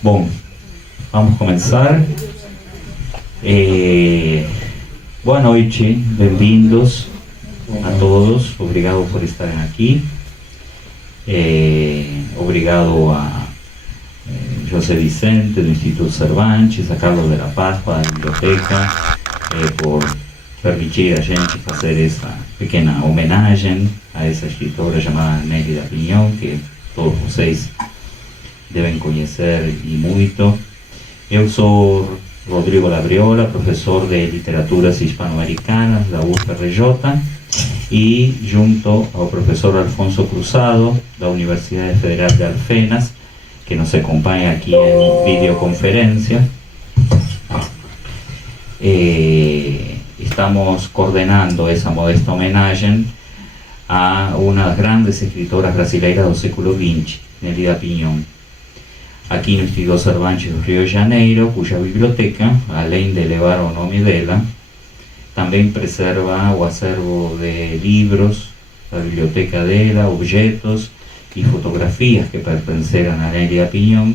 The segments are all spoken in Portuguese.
Bom, vamos começar. Boa noite, bem-vindos a todos. Obrigado por estarem aqui. Obrigado a José Vicente do Instituto Cervantes, a Carlos de la Paz da biblioteca, por permitir a gente fazer essa pequena homenagem a essa escritora chamada Nélida Pinhão, que todos vocês devem conhecer e muito. Eu sou Rodrigo Labriola, professor de Literaturas Hispano-Americanas da UFRJ, e junto ao professor Alfonso Cruzado, da Universidade Federal de Alfenas, que nos acompanha aqui em videoconferência, estamos coordenando essa modesta homenagem a uma das grandes escritoras brasileiras do século XX, Nélida Pinhão, aqui no Instituto Cervantes do Rio de Janeiro, cuja biblioteca, além de levar o nome dela, também preserva o acervo de livros da biblioteca dela, objetos e fotografias que pertenceram a Nélida Pinhão,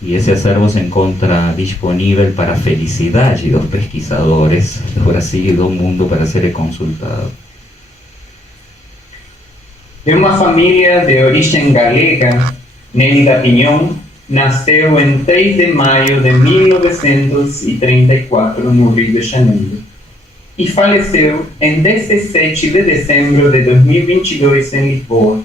e esse acervo se encontra disponível para a felicidade dos pesquisadores do Brasil e do mundo para ser consultado. De uma família de origem galega, Nélida Pinhão nasceu em 3 de maio de 1934 no Rio de Janeiro e faleceu em 17 de dezembro de 2022 em Lisboa,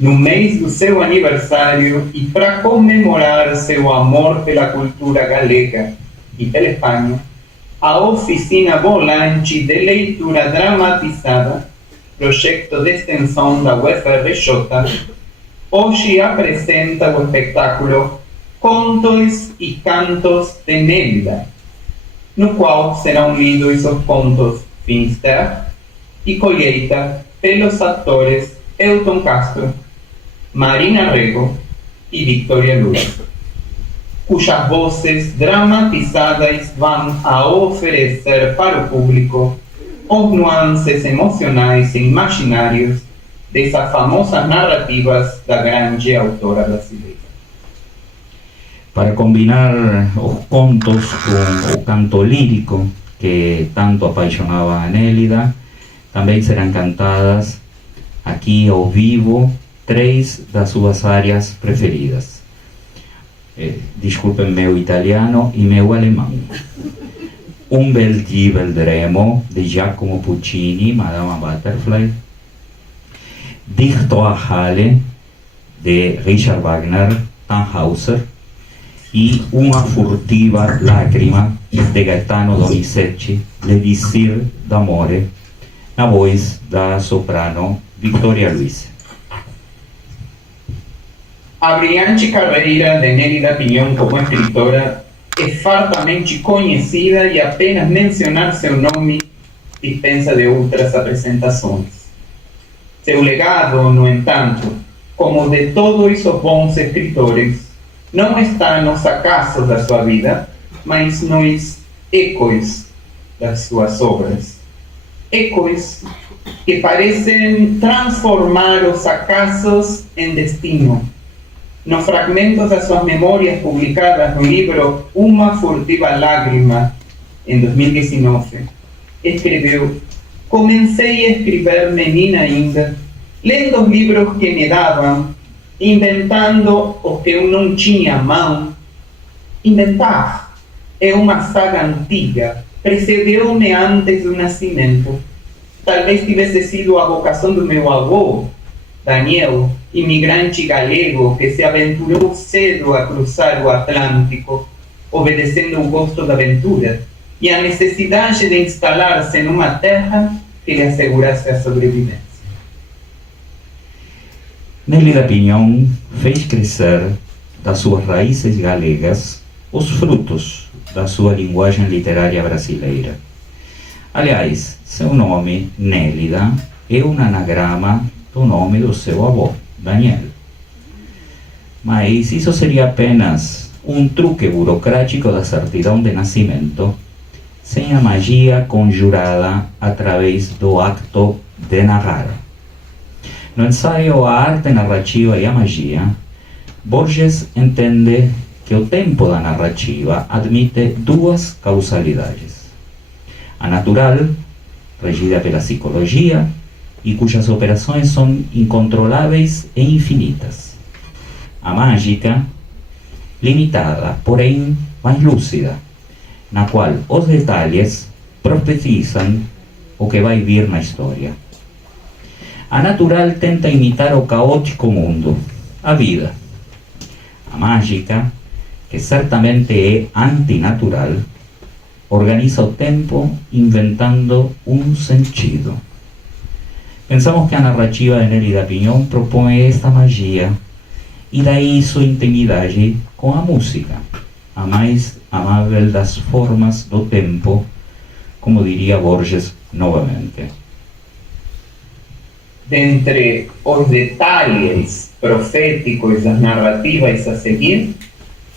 no mês do seu aniversário, e para comemorar seu amor pela cultura galega e pela Espanha, a oficina volante de leitura dramatizada, projeto de extensão da UFRJ, hoje apresenta o espetáculo Contos e Cantos de Nélida, no qual serão lidos os contos Finster e Colheita pelos atores Elton Castro, Marina Rego e Victoria Luz, cujas vozes dramatizadas vão a oferecer para o público os nuances emocionais e imaginários dessas famosas narrativas da grande autora brasileira. Para combinar os contos com o canto lírico que tanto apaixonava a Nélida, também serão cantadas aqui ao vivo 3 das suas áreas preferidas. Desculpem meu italiano e meu alemão. Un bel givel dremo, de Giacomo Puccini, Madama Butterfly. Dichto a Halle, de Richard Wagner, Tannhäuser. E Uma furtiva lágrima, de Gaetano Donizetti, L'Elisir d'amore, na voz da soprano Victoria Luis. A brilhante carreira de Nélida Pinhão como escritora é fartamente conhecida e apenas mencionar seu nome dispensa de outras apresentações. Seu legado, no entanto, como de todos os bons escritores, não está nos acasos da sua vida, mas nos ecos das suas obras. Ecos que parecem transformar os acasos em destino. Nos fragmentos das suas memórias publicadas no livro Uma furtiva lágrima, em 2019, escreveu: comecei a escrever menina ainda, lendo os livros que me davam, inventando o que eu não tinha à mão. Inventar é uma saga antiga, precedeu-me antes do nascimento. Talvez tivesse sido a vocação do meu avô, Daniel, imigrante galego que se aventurou cedo a cruzar o Atlântico, obedecendo ao gosto da aventura e a necessidade de instalar-se numa terra que lhe assegurasse a sobrevivência. Nélida Pinhão fez crescer das suas raízes galegas os frutos da sua linguagem literária brasileira. Aliás, seu nome, Nélida, é um anagrama do nome do seu avô, Daniel. Mas isso seria apenas um truque burocrático da certidão de nascimento, sem a magia conjurada através do acto de narrar. No ensaio A Arte Narrativa e a Magia, Borges entende que o tempo da narrativa admite duas causalidades: a natural, regida pela psicologia, e cujas operações são incontroláveis e infinitas; a mágica, limitada, porém mais lúcida, na qual os detalhes profetizam o que vai vir na história. A natural tenta imitar o caótico mundo, a vida. A mágica, que certamente é antinatural, organiza o tempo inventando um sentido. Pensamos que a narrativa de Nélida Pinhón propõe esta magia, e daí sua intimidade com a música, a mais amável das formas do tempo, como diria Borges novamente. Dentre os detalles proféticos das narrativas a seguir,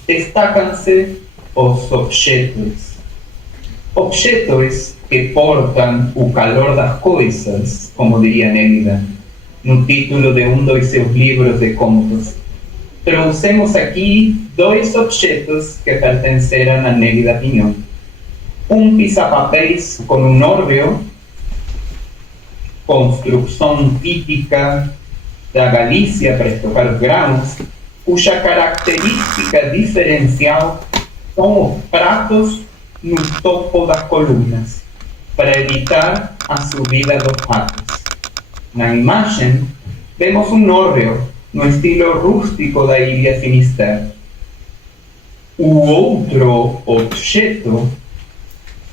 destacam-se os objetos. Objetos que portam o calor das coisas, como diria Nélida, no título de um dos seus livros de contos. Trouxemos aqui dois objetos que pertenceram a Nélida Pinhón. Um pisa-papéis com um órbeo, construção típica da Galícia para estocar os grãos, cuja característica diferencial são os pratos no topo das colunas, para evitar a subida dos ratos. Na imagem, vemos um órbeo no estilo rústico da Ilha Finisterre. O outro objeto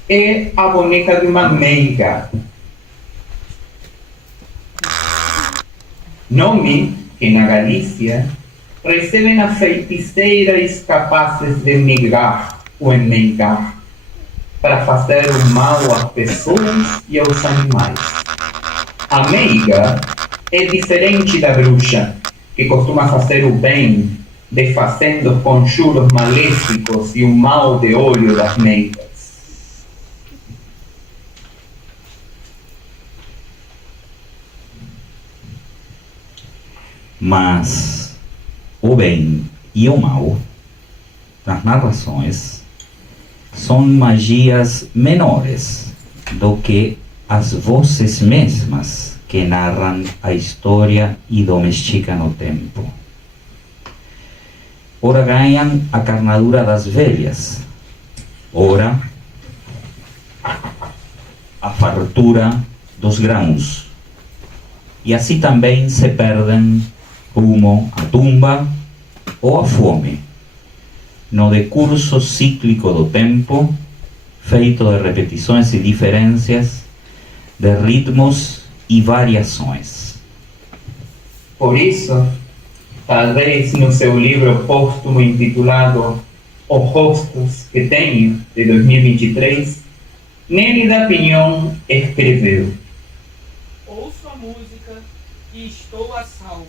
é a boneca de uma meiga. Nome que na Galícia recebem a feiticeiras capazes de migar ou enmeigar, para fazer o mal às pessoas e aos animais. A meiga é diferente da bruxa, que costuma fazer o bem, desfazendo os conjuros maléficos e o mal de olho das meigas. Mas o bem e o mal, nas narrações, são magias menores do que as vozes mesmas que narram a história e domesticam o tempo. Ora ganham a carnadura das velhas, ora a fartura dos grãos, e assim também se perdem rumo à tumba ou à fome, no decurso cíclico do tempo, feito de repetições e diferenças, de ritmos e variações. Por isso, talvez no seu livro póstumo intitulado Os Rostos que Tenho, de 2023, Nélida Pinhón escreveu: ouço a música e estou a salvo.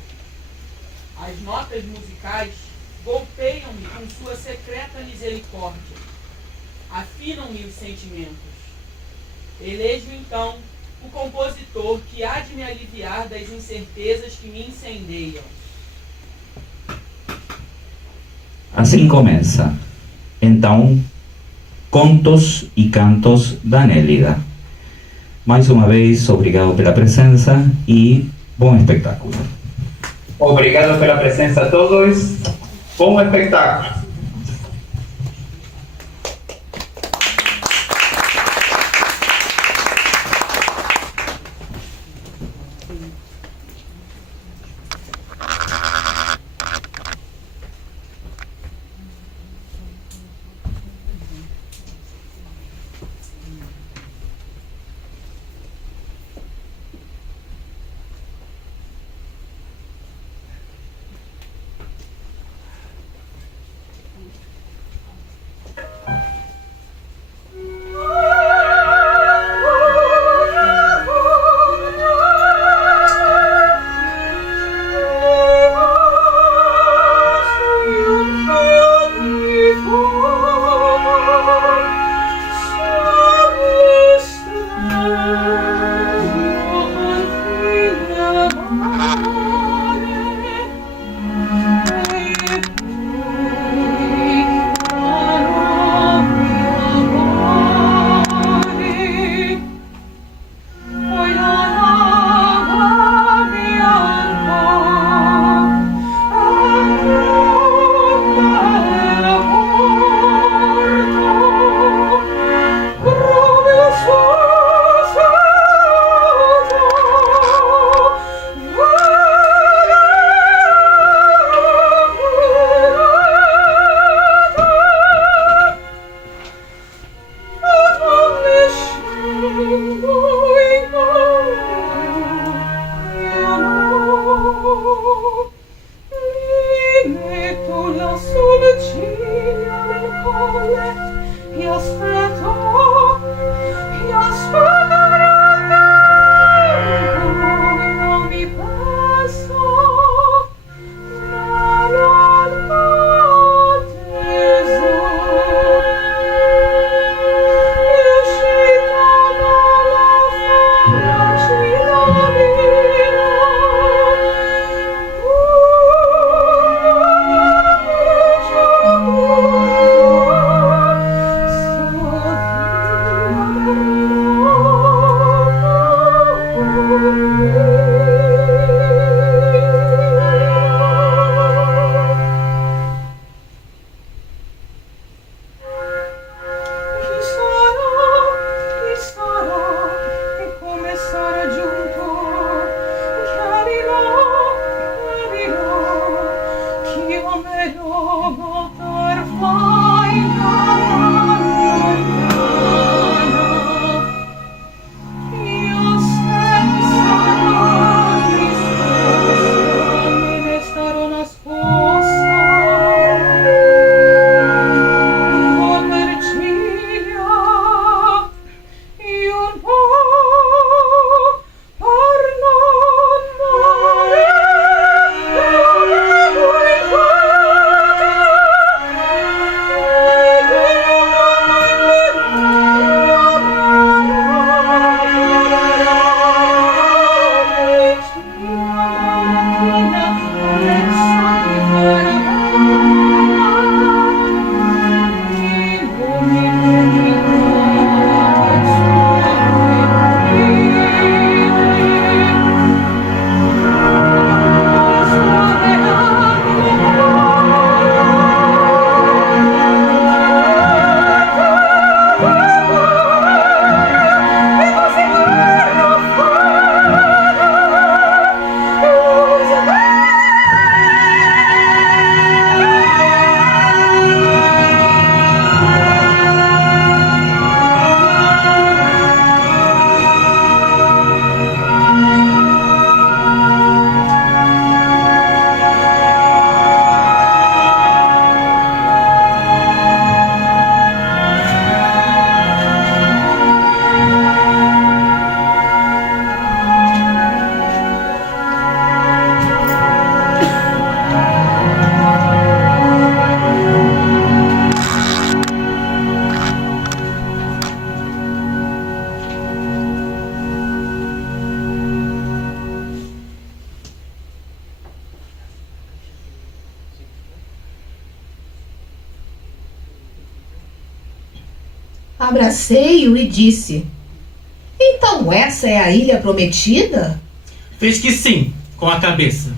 As notas musicais golpeiam-me com sua secreta misericórdia. Afinam-me os sentimentos. Elejo então o compositor que há de me aliviar das incertezas que me incendeiam. Assim começa, então, Contos e Cantos da Nélida. Mais uma vez, obrigado pela presença e bom espetáculo. Obrigado pela presença a todos. Bom espetáculo. Abracei-o e disse: então essa é a Ilha Prometida? Fez que sim, com a cabeça.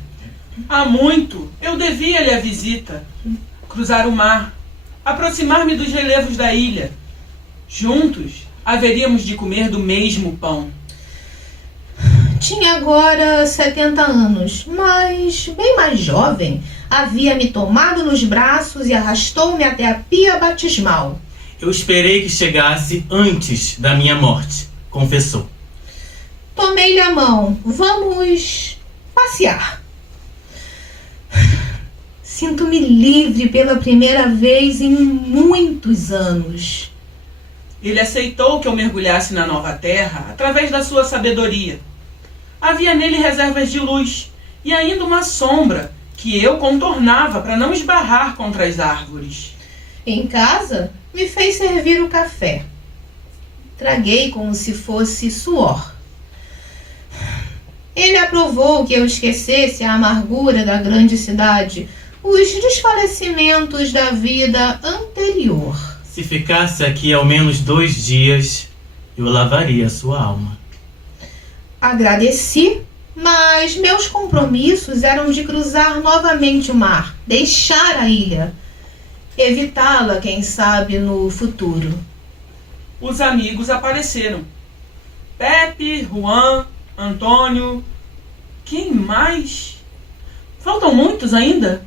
Há muito eu devia-lhe a visita. Cruzar o mar, aproximar-me dos relevos da ilha. Juntos haveríamos de comer do mesmo pão. Tinha agora 70 anos, mas bem mais jovem. Havia-me tomado nos braços e arrastou-me até a pia batismal. Eu esperei que chegasse antes da minha morte, confessou. Tomei-lhe a mão. Vamos passear. Sinto-me livre pela primeira vez em muitos anos. Ele aceitou que eu mergulhasse na nova terra através da sua sabedoria. Havia nele reservas de luz e ainda uma sombra que eu contornava para não esbarrar contra as árvores. Em casa, me fez servir o café. Traguei como se fosse suor. Ele aprovou que eu esquecesse a amargura da grande cidade, os desfalecimentos da vida anterior. Se ficasse aqui ao menos 2 dias, eu lavaria a sua alma. Agradeci, mas meus compromissos eram de cruzar novamente o mar, deixar a ilha, evitá-la, quem sabe, no futuro. Os amigos apareceram. Pepe, Juan, Antônio... Quem mais? Faltam muitos ainda?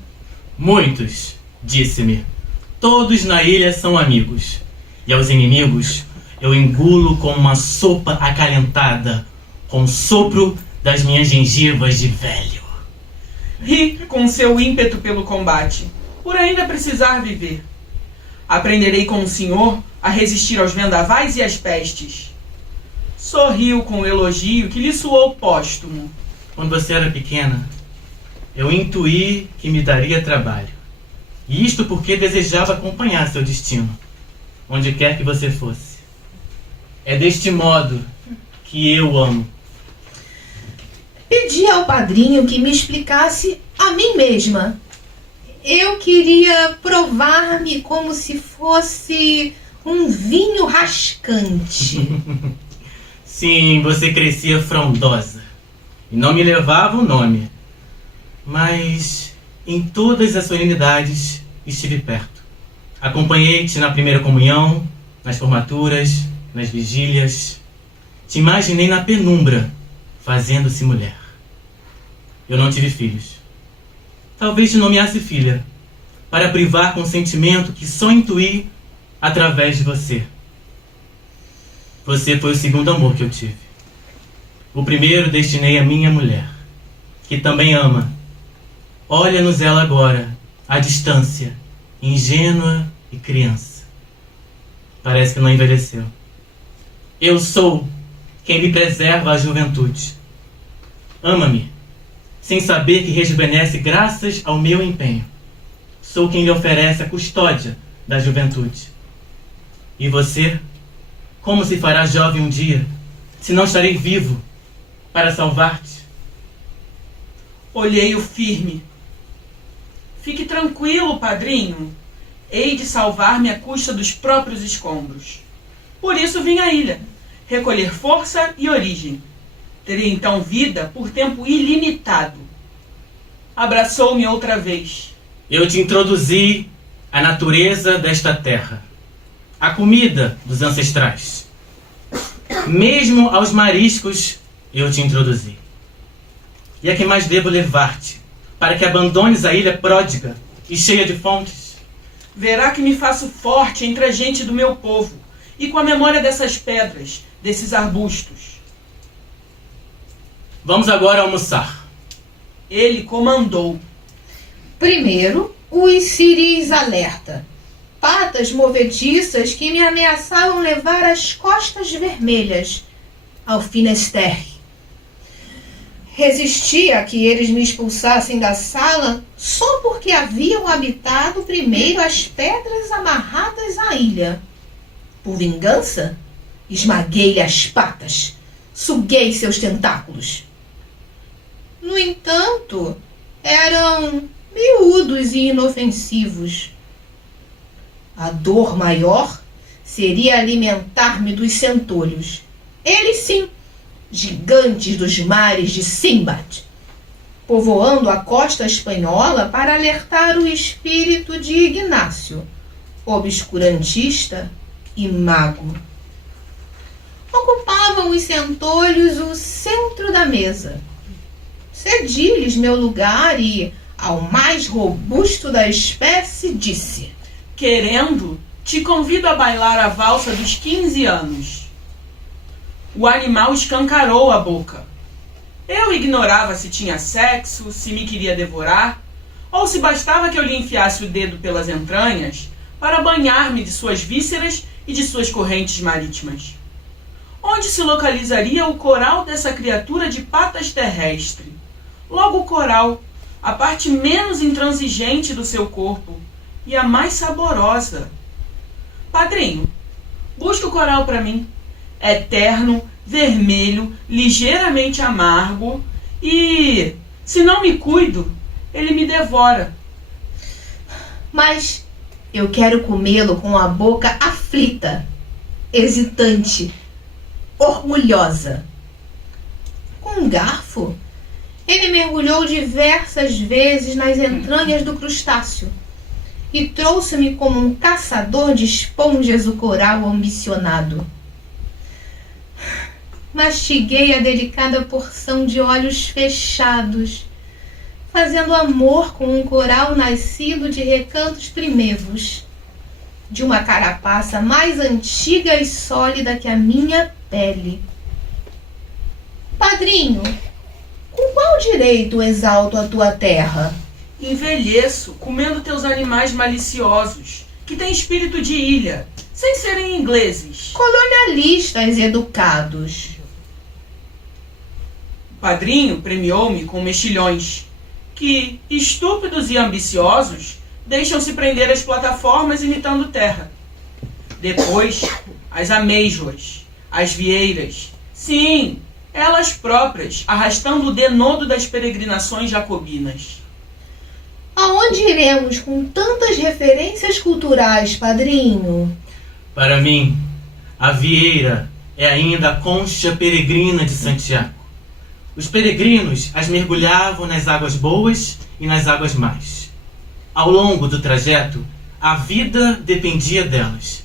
Muitos, disse-me. Todos na ilha são amigos. E aos inimigos eu engulo como uma sopa acalentada, com o sopro das minhas gengivas de velho. Ri com seu ímpeto pelo combate, por ainda precisar viver. Aprenderei com o senhor a resistir aos vendavais e às pestes. Sorriu com o elogio que lhe soou póstumo. Quando você era pequena, eu intuí que me daria trabalho. E isto porque desejava acompanhar seu destino, onde quer que você fosse. É deste modo que eu amo. Pedi ao padrinho que me explicasse a mim mesma. Eu queria provar-me como se fosse um vinho rascante. Sim, você crescia frondosa e não me levava o nome. Mas em todas as solenidades estive perto. Acompanhei-te na primeira comunhão, nas formaturas, nas vigílias. Te imaginei na penumbra, fazendo-se mulher. Eu não tive filhos. Talvez te nomeasse filha, para privar com o sentimento que só intuí através de você. Você foi o segundo amor que eu tive. O primeiro destinei à minha mulher, que também ama. Olha-nos ela agora, à distância, ingênua e criança. Parece que não envelheceu. Eu sou quem lhe preserva a juventude. Ama-me, sem saber que rejuvenesce graças ao meu empenho. Sou quem lhe oferece a custódia da juventude. E você, como se fará jovem um dia, se não estarei vivo para salvar-te? Olhei-o firme. Fique tranquilo, padrinho. Hei de salvar-me à custa dos próprios escombros. Por isso vim à ilha, recolher força e origem. Terei então vida por tempo ilimitado. Abraçou-me outra vez. Eu te introduzi à natureza desta terra, a comida dos ancestrais. Mesmo aos mariscos eu te introduzi. E a que mais devo levar-te, para que abandones a ilha pródiga e cheia de fontes? Verá que me faço forte entre a gente do meu povo, e com a memória dessas pedras, desses arbustos. Vamos agora almoçar. Ele comandou. Primeiro, os ciris alerta. Patas movediças que me ameaçavam levar às costas vermelhas, ao Finisterre. Resisti a que eles me expulsassem da sala só porque haviam habitado primeiro as pedras amarradas à ilha. Por vingança, esmaguei-lhe as patas, suguei seus tentáculos. No entanto, eram miúdos e inofensivos. A dor maior seria alimentar-me dos centolhos. Eles sim, gigantes dos mares de Simbad, povoando a costa espanhola para alertar o espírito de Ignácio, obscurantista e mago. Ocupavam os centolhos o centro da mesa. Cedi-lhes meu lugar e, ao mais robusto da espécie, disse: Querendo, te convido a bailar a valsa dos 15 anos. O animal escancarou a boca. Eu ignorava se tinha sexo, se me queria devorar, ou se bastava que eu lhe enfiasse o dedo pelas entranhas para banhar-me de suas vísceras e de suas correntes marítimas. Onde se localizaria o coral dessa criatura de patas terrestre? Logo o coral, a parte menos intransigente do seu corpo e a mais saborosa. Padrinho, busca o coral para mim. É terno, vermelho, ligeiramente amargo e, se não me cuido, ele me devora. Mas eu quero comê-lo com a boca aflita, hesitante, orgulhosa. Com um garfo, ele mergulhou diversas vezes nas entranhas do crustáceo e trouxe-me como um caçador de esponjas o coral ambicionado. Mastiguei a delicada porção de olhos fechados, fazendo amor com um coral nascido de recantos primevos, de uma carapaça mais antiga e sólida que a minha pele. Padrinho, com qual direito exalto a tua terra? Envelheço comendo teus animais maliciosos, que têm espírito de ilha, sem serem ingleses. Colonialistas educados. O padrinho premiou-me com mexilhões, que, estúpidos e ambiciosos, deixam-se prender às plataformas imitando terra. Depois, as amêijoas, as vieiras, sim, elas próprias, arrastando o denodo das peregrinações jacobinas. Aonde iremos com tantas referências culturais, padrinho? Para mim, a vieira é ainda a concha peregrina de Santiago. Os peregrinos as mergulhavam nas águas boas e nas águas más. Ao longo do trajeto, a vida dependia delas.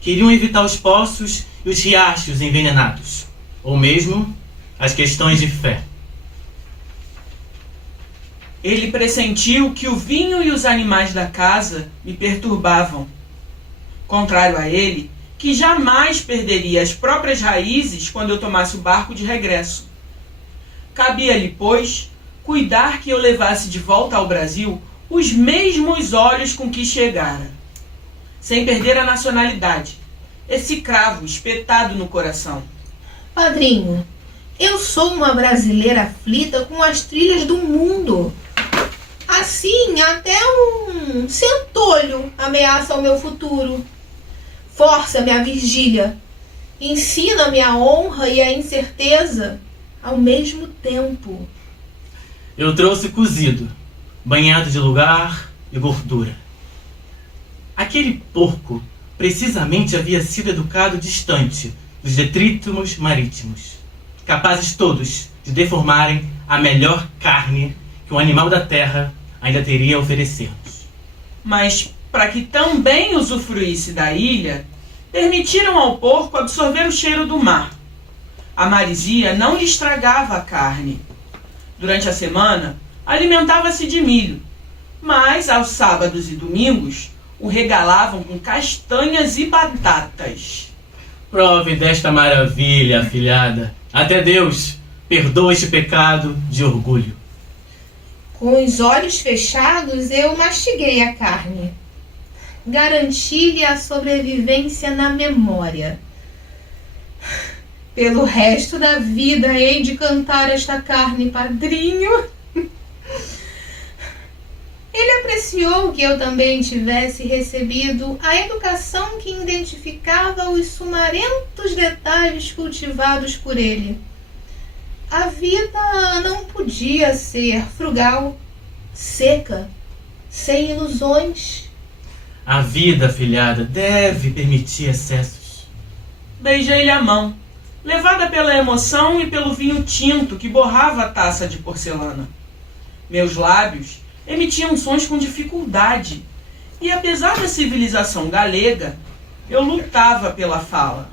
Queriam evitar os poços e os riachos envenenados, ou mesmo as questões de fé. Ele pressentiu que o vinho e os animais da casa me perturbavam. Contrário a ele, que jamais perderia as próprias raízes quando eu tomasse o barco de regresso. Cabia-lhe, pois, cuidar que eu levasse de volta ao Brasil os mesmos olhos com que chegara, sem perder a nacionalidade, esse cravo espetado no coração. Padrinho, eu sou uma brasileira aflita com as trilhas do mundo. Assim, até um centolho ameaça o meu futuro. Força-me a vigília, ensina-me a honra e a incerteza ao mesmo tempo. Eu trouxe cozido, banhado de lugar e gordura. Aquele porco precisamente havia sido educado distante dos detritos marítimos, capazes todos de deformarem a melhor carne que um animal da terra ainda teria a oferecer-nos. Mas, para que também usufruísse da ilha, permitiram ao porco absorver o cheiro do mar. A marisia não lhe estragava a carne. Durante a semana, alimentava-se de milho, mas aos sábados e domingos o regalavam com castanhas e batatas. Prove desta maravilha, afilhada. Até Deus perdoa este pecado de orgulho. Com os olhos fechados, eu mastiguei a carne. Garanti-lhe a sobrevivência na memória. Pelo resto da vida hei de cantar esta carne, padrinho. Ele apreciou que eu também tivesse recebido a educação que identificava os sumarentos detalhes cultivados por ele. A vida não podia ser frugal, seca, sem ilusões. A vida, afilhada, deve permitir excessos. Beijei-lhe a mão, levada pela emoção e pelo vinho tinto que borrava a taça de porcelana. Meus lábios emitiam sons com dificuldade, e apesar da civilização galega, eu lutava pela fala.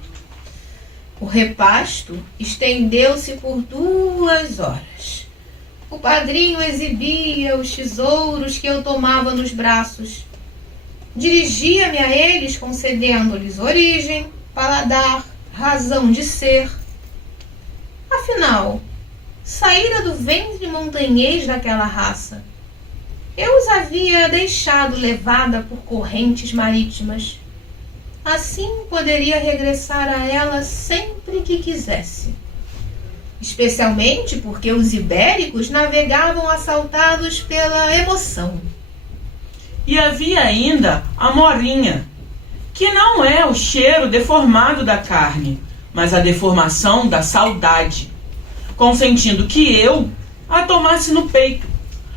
O repasto estendeu-se por 2 horas. O padrinho exibia os tesouros que eu tomava nos braços. Dirigia-me a eles concedendo-lhes origem, paladar, razão de ser. Afinal, saíra do ventre montanhês daquela raça. Eu os havia deixado levada por correntes marítimas. Assim poderia regressar a ela sempre que quisesse. Especialmente porque os ibéricos navegavam assaltados pela emoção. E havia ainda a morinha, que não é o cheiro deformado da carne, mas a deformação da saudade, consentindo que eu a tomasse no peito,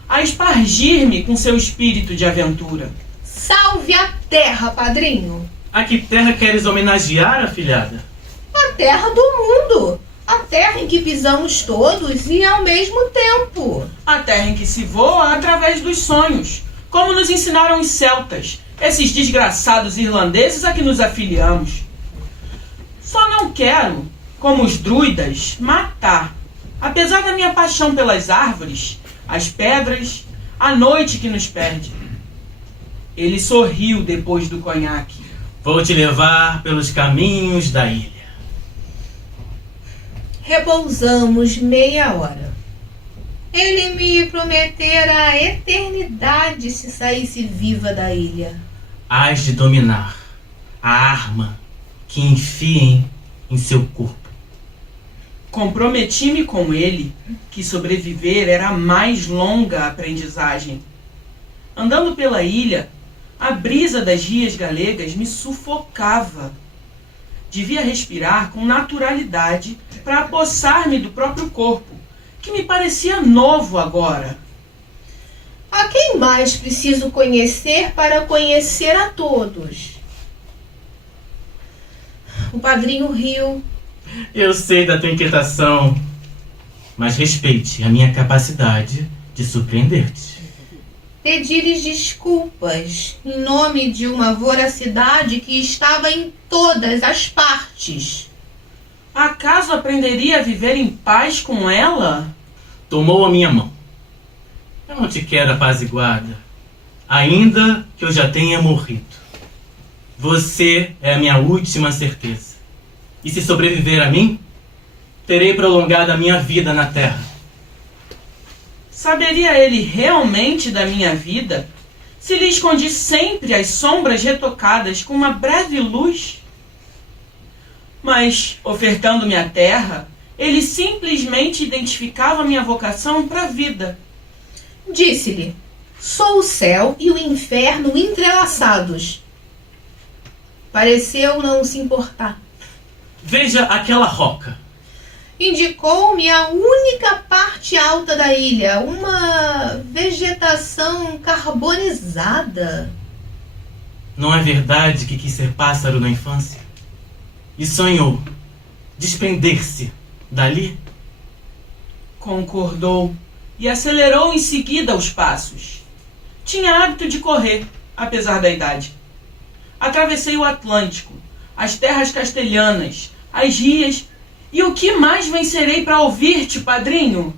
a espargir-me com seu espírito de aventura. Salve a terra, padrinho! A que terra queres homenagear, afilhada? A terra do mundo! A terra em que pisamos todos e ao mesmo tempo. A terra em que se voa através dos sonhos, como nos ensinaram os celtas, esses desgraçados irlandeses a que nos afiliamos. Só não quero, como os druidas, matar, apesar da minha paixão pelas árvores, as pedras, a noite que nos perde. Ele sorriu depois do conhaque. Vou te levar pelos caminhos da ilha. Repousamos meia hora. Ele me prometera a eternidade se saísse viva da ilha. Hás de dominar a arma que enfiem em seu corpo. Comprometi-me com ele que sobreviver era a mais longa aprendizagem. Andando pela ilha, a brisa das rias galegas me sufocava. Devia respirar com naturalidade para apossar-me do próprio corpo, que me parecia novo agora. A quem mais preciso conhecer para conhecer a todos? O padrinho riu. Eu sei da tua inquietação, mas respeite a minha capacidade de surpreender-te. Pedi-lhes desculpas em nome de uma voracidade que estava em todas as partes. Acaso aprenderia a viver em paz com ela? Tomou a minha mão. Eu não te quero apaziguada, ainda que eu já tenha morrido. Você é a minha última certeza. E se sobreviver a mim, terei prolongado a minha vida na terra. Saberia ele realmente da minha vida se lhe escondi sempre as sombras retocadas com uma breve luz? Mas, ofertando-me a terra, ele simplesmente identificava minha vocação para a vida. Disse-lhe: sou o céu e o inferno entrelaçados. Pareceu não se importar. Veja aquela roca. Indicou-me a única parte alta da ilha, uma vegetação carbonizada. Não é verdade que quis ser pássaro na infância? E sonhou desprender-se dali? Concordou e acelerou em seguida os passos. Tinha hábito de correr, apesar da idade. Atravessei o Atlântico, as terras castelhanas, as rias. E o que mais vencerei para ouvir-te, padrinho?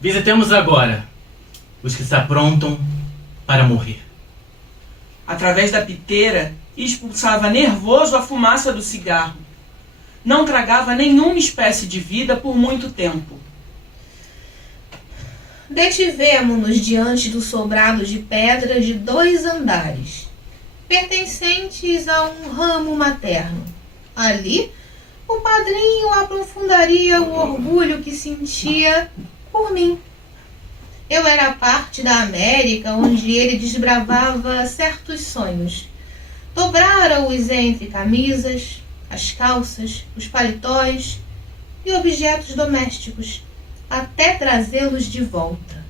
Visitemos agora os que se aprontam para morrer. Através da piteira, expulsava nervoso a fumaça do cigarro. Não tragava nenhuma espécie de vida por muito tempo. Detivemo-nos diante do sobrado de pedra de 2 andares, pertencentes a um ramo materno. Ali, o padrinho aprofundaria o orgulho que sentia por mim. Eu era parte da América onde ele desbravava certos sonhos. Dobrara-os entre camisas, as calças, os paletós e objetos domésticos, até trazê-los de volta.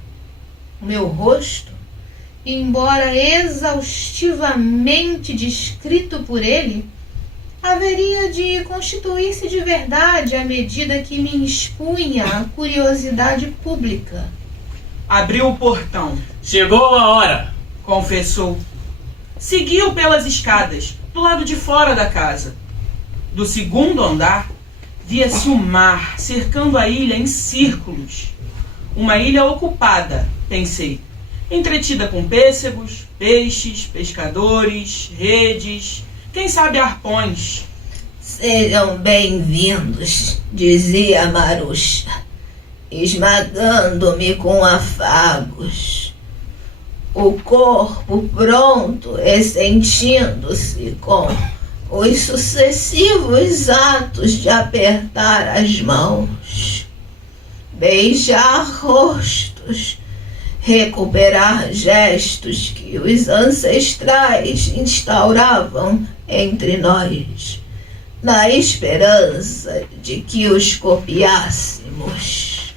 O meu rosto embora exaustivamente descrito por ele, haveria de constituir-se de verdade à medida que me expunha a curiosidade pública. Abriu o portão, Chegou a hora. confessou. Seguiu pelas escadas, do lado de fora da casa. Do segundo andar, via-se o mar cercando a ilha em círculos. Uma ilha ocupada, pensei, entretida com pêssegos, peixes, pescadores, redes, quem sabe arpões. Sejam bem-vindos, dizia Marusha, esmagando-me com afagos. O corpo pronto e sentindo-se com os sucessivos atos de apertar as mãos, beijar rostos, recuperar gestos que os ancestrais instauravam entre nós, na esperança de que os copiássemos.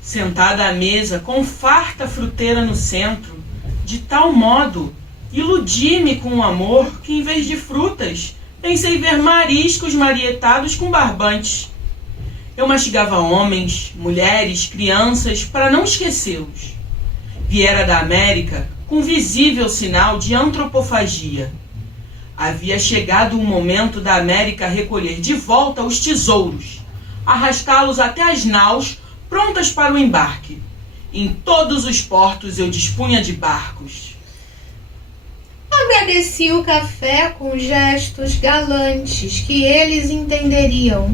Sentada à mesa, com farta fruteira no centro, de tal modo iludi-me com um amor que, em vez de frutas, pensei ver mariscos marietados com barbantes. Eu mastigava homens, mulheres, crianças, para não esquecê-los. Viera da América com visível sinal de antropofagia. Havia chegado o momento da América recolher de volta os tesouros, arrastá-los até as naus, prontas para o embarque. Em todos os portos eu dispunha de barcos. Agradeci o café com gestos galantes que eles entenderiam.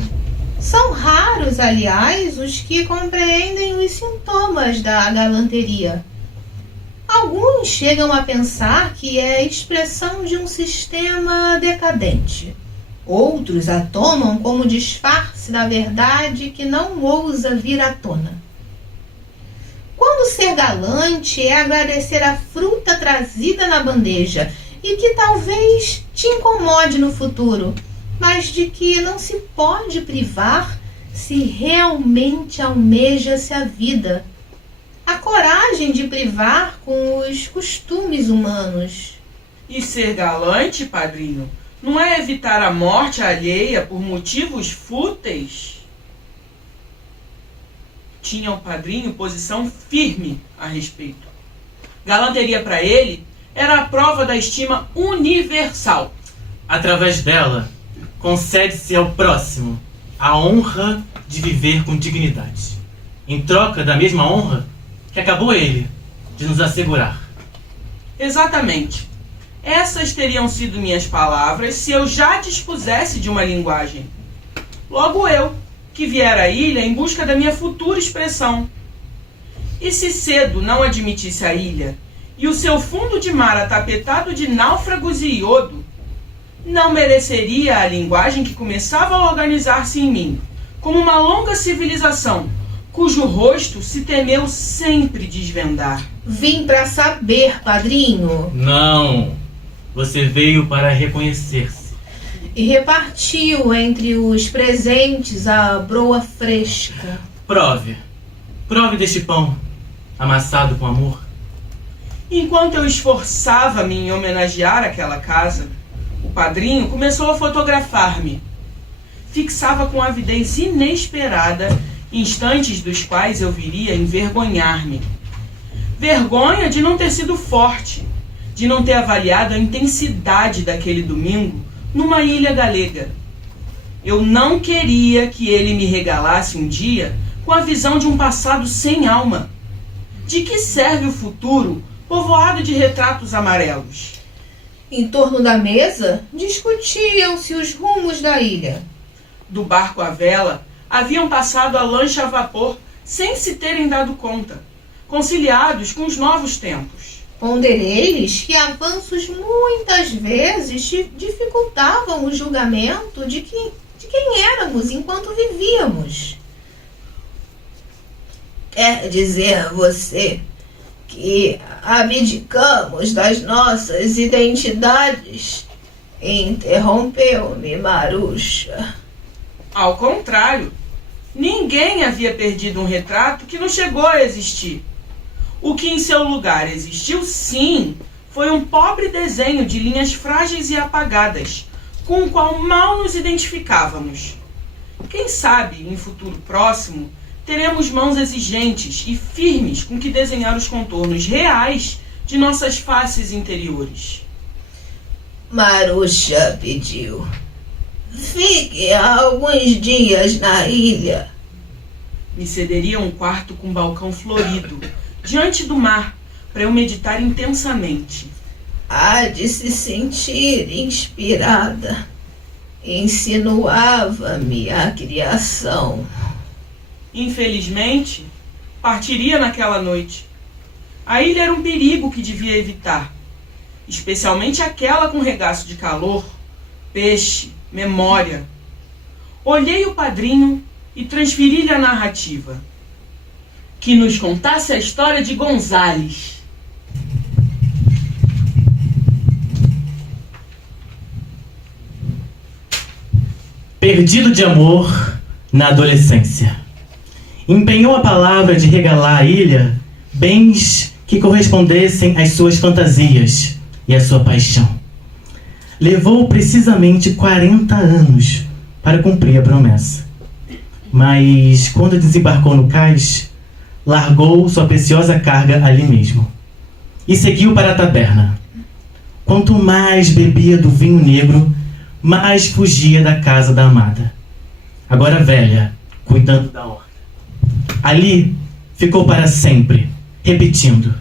São raros, aliás, os que compreendem os sintomas da galanteria. Alguns chegam a pensar que é expressão de um sistema decadente. Outros a tomam como disfarce da verdade que não ousa vir à tona. Quando ser galante é agradecer a fruta trazida na bandeja e que talvez te incomode no futuro, mas de que não se pode privar se realmente almeja-se a vida. A coragem de privar com os costumes humanos. E ser galante, padrinho, não é evitar a morte alheia por motivos fúteis? Tinha o padrinho posição firme a respeito. Galanteria para ele era a prova da estima universal. Através dela, concede-se ao próximo a honra de viver com dignidade, em troca da mesma honra que acabou ele de nos assegurar. Exatamente. Essas teriam sido minhas palavras se eu já dispusesse de uma linguagem. Logo eu, que viera à ilha em busca da minha futura expressão. E se cedo não admitisse a ilha, e o seu fundo de mar atapetado de náufragos e iodo, não mereceria a linguagem que começava a organizar-se em mim, como uma longa civilização, cujo rosto se temeu sempre desvendar. Vim para saber, padrinho. Não, você veio para reconhecer-se. E repartiu entre os presentes a broa fresca. Prove deste pão, amassado com amor. Enquanto eu esforçava-me em homenagear aquela casa, o padrinho começou a fotografar-me. Fixava com avidez inesperada instantes dos quais eu viria envergonhar-me. Vergonha de não ter sido forte, de não ter avaliado a intensidade daquele domingo numa ilha galega. Eu não queria que ele me regalasse um dia com a visão de um passado sem alma. De que serve o futuro povoado de retratos amarelos? Em torno da mesa, discutiam-se os rumos da ilha. Do barco à vela, haviam passado a lancha a vapor sem se terem dado conta, conciliados com os novos tempos. Ponderei-lhes que avanços muitas vezes dificultavam o julgamento de quem éramos enquanto vivíamos. Quer dizer você que abdicamos das nossas identidades? Interrompeu-me Marusha. Ao contrário, ninguém havia perdido um retrato que não chegou a existir. O que em seu lugar existiu, sim, foi um pobre desenho de linhas frágeis e apagadas, com o qual mal nos identificávamos. Quem sabe, em futuro próximo, teremos mãos exigentes e firmes com que desenhar os contornos reais de nossas faces interiores. Maruxa pediu: fique alguns dias na ilha. Me cederia um quarto com balcão florido, diante do mar, para eu meditar intensamente. Há de se sentir inspirada. Insinuava-me a criação. Infelizmente, partiria naquela noite. A ilha era um perigo que devia evitar, especialmente aquela com regaço de calor, peixe, memória. Olhei o padrinho e transferi-lhe a narrativa. Que nos contasse a história de Gonzales. Perdido de amor na adolescência. Empenhou a palavra de regalar à ilha bens que correspondessem às suas fantasias e à sua paixão. Levou precisamente 40 anos para cumprir a promessa. Mas, quando desembarcou no cais, largou sua preciosa carga ali mesmo e seguiu para a taberna. Quanto mais bebia do vinho negro, mais fugia da casa da amada, agora velha, cuidando da horta. Ali ficou para sempre, repetindo: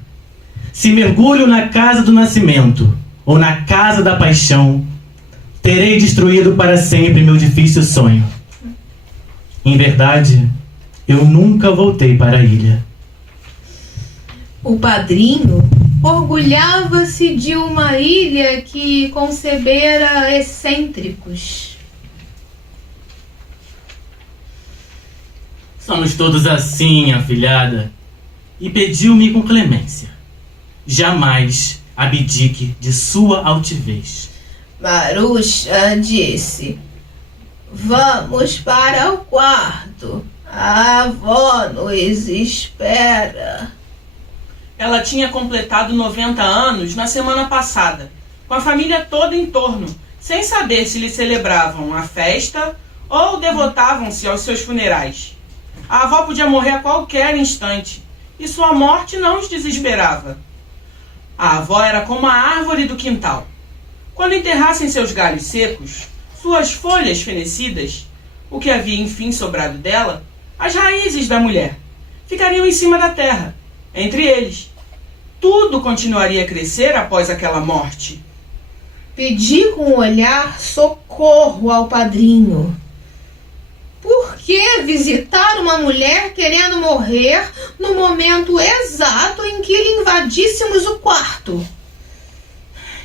se mergulho na casa do nascimento ou na casa da paixão, terei destruído para sempre meu difícil sonho. Em verdade, eu nunca voltei para a ilha. O padrinho orgulhava-se de uma ilha que concebera excêntricos. Somos todos assim, afilhada. E pediu-me com clemência: jamais abdique de sua altivez. Maruxa disse: vamos para o quarto. A avó nos espera. Ela tinha completado 90 anos na semana passada, com a família toda em torno, sem saber se lhe celebravam a festa ou devotavam-se aos seus funerais. A avó podia morrer a qualquer instante, e sua morte não os desesperava. A avó era como a árvore do quintal. Quando enterrassem seus galhos secos, suas folhas fenecidas, o que havia enfim sobrado dela, as raízes da mulher, ficariam em cima da terra, entre eles. Tudo continuaria a crescer após aquela morte. Pedi com o olhar socorro ao padrinho. Por que visitar uma mulher querendo morrer no momento exato em que lhe invadíssemos o quarto?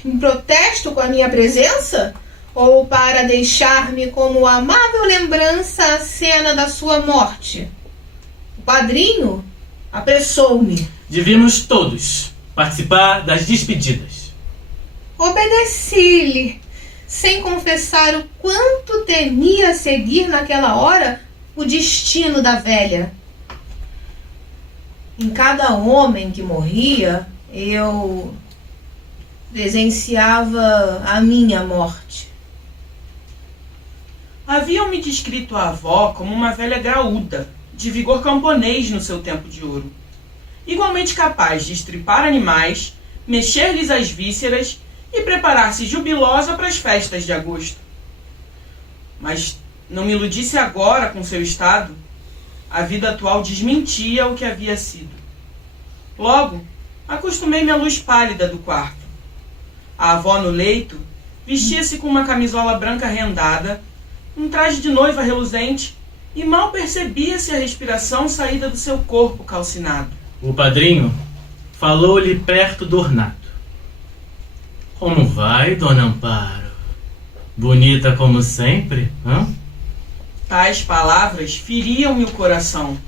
Em protesto com a minha presença? Ou para deixar-me como amável lembrança a cena da sua morte? O padrinho apressou-me. Devíamos todos participar das despedidas. Obedeci-lhe, sem confessar o quanto temia seguir naquela hora o destino da velha. Em cada homem que morria, eu presenciava a minha morte. Haviam-me descrito a avó como uma velha graúda, de vigor camponês no seu tempo de ouro, igualmente capaz de estripar animais, mexer-lhes as vísceras e preparar-se jubilosa para as festas de agosto. Mas não me iludisse agora com seu estado. A vida atual desmentia o que havia sido. Logo, acostumei-me à luz pálida do quarto. A avó no leito vestia-se com uma camisola branca rendada, um traje de noiva reluzente, e mal percebia-se a respiração saída do seu corpo calcinado. O padrinho falou-lhe perto do ornato. Como vai, dona Amparo? Bonita como sempre, hã? Tais palavras feriam-me o coração.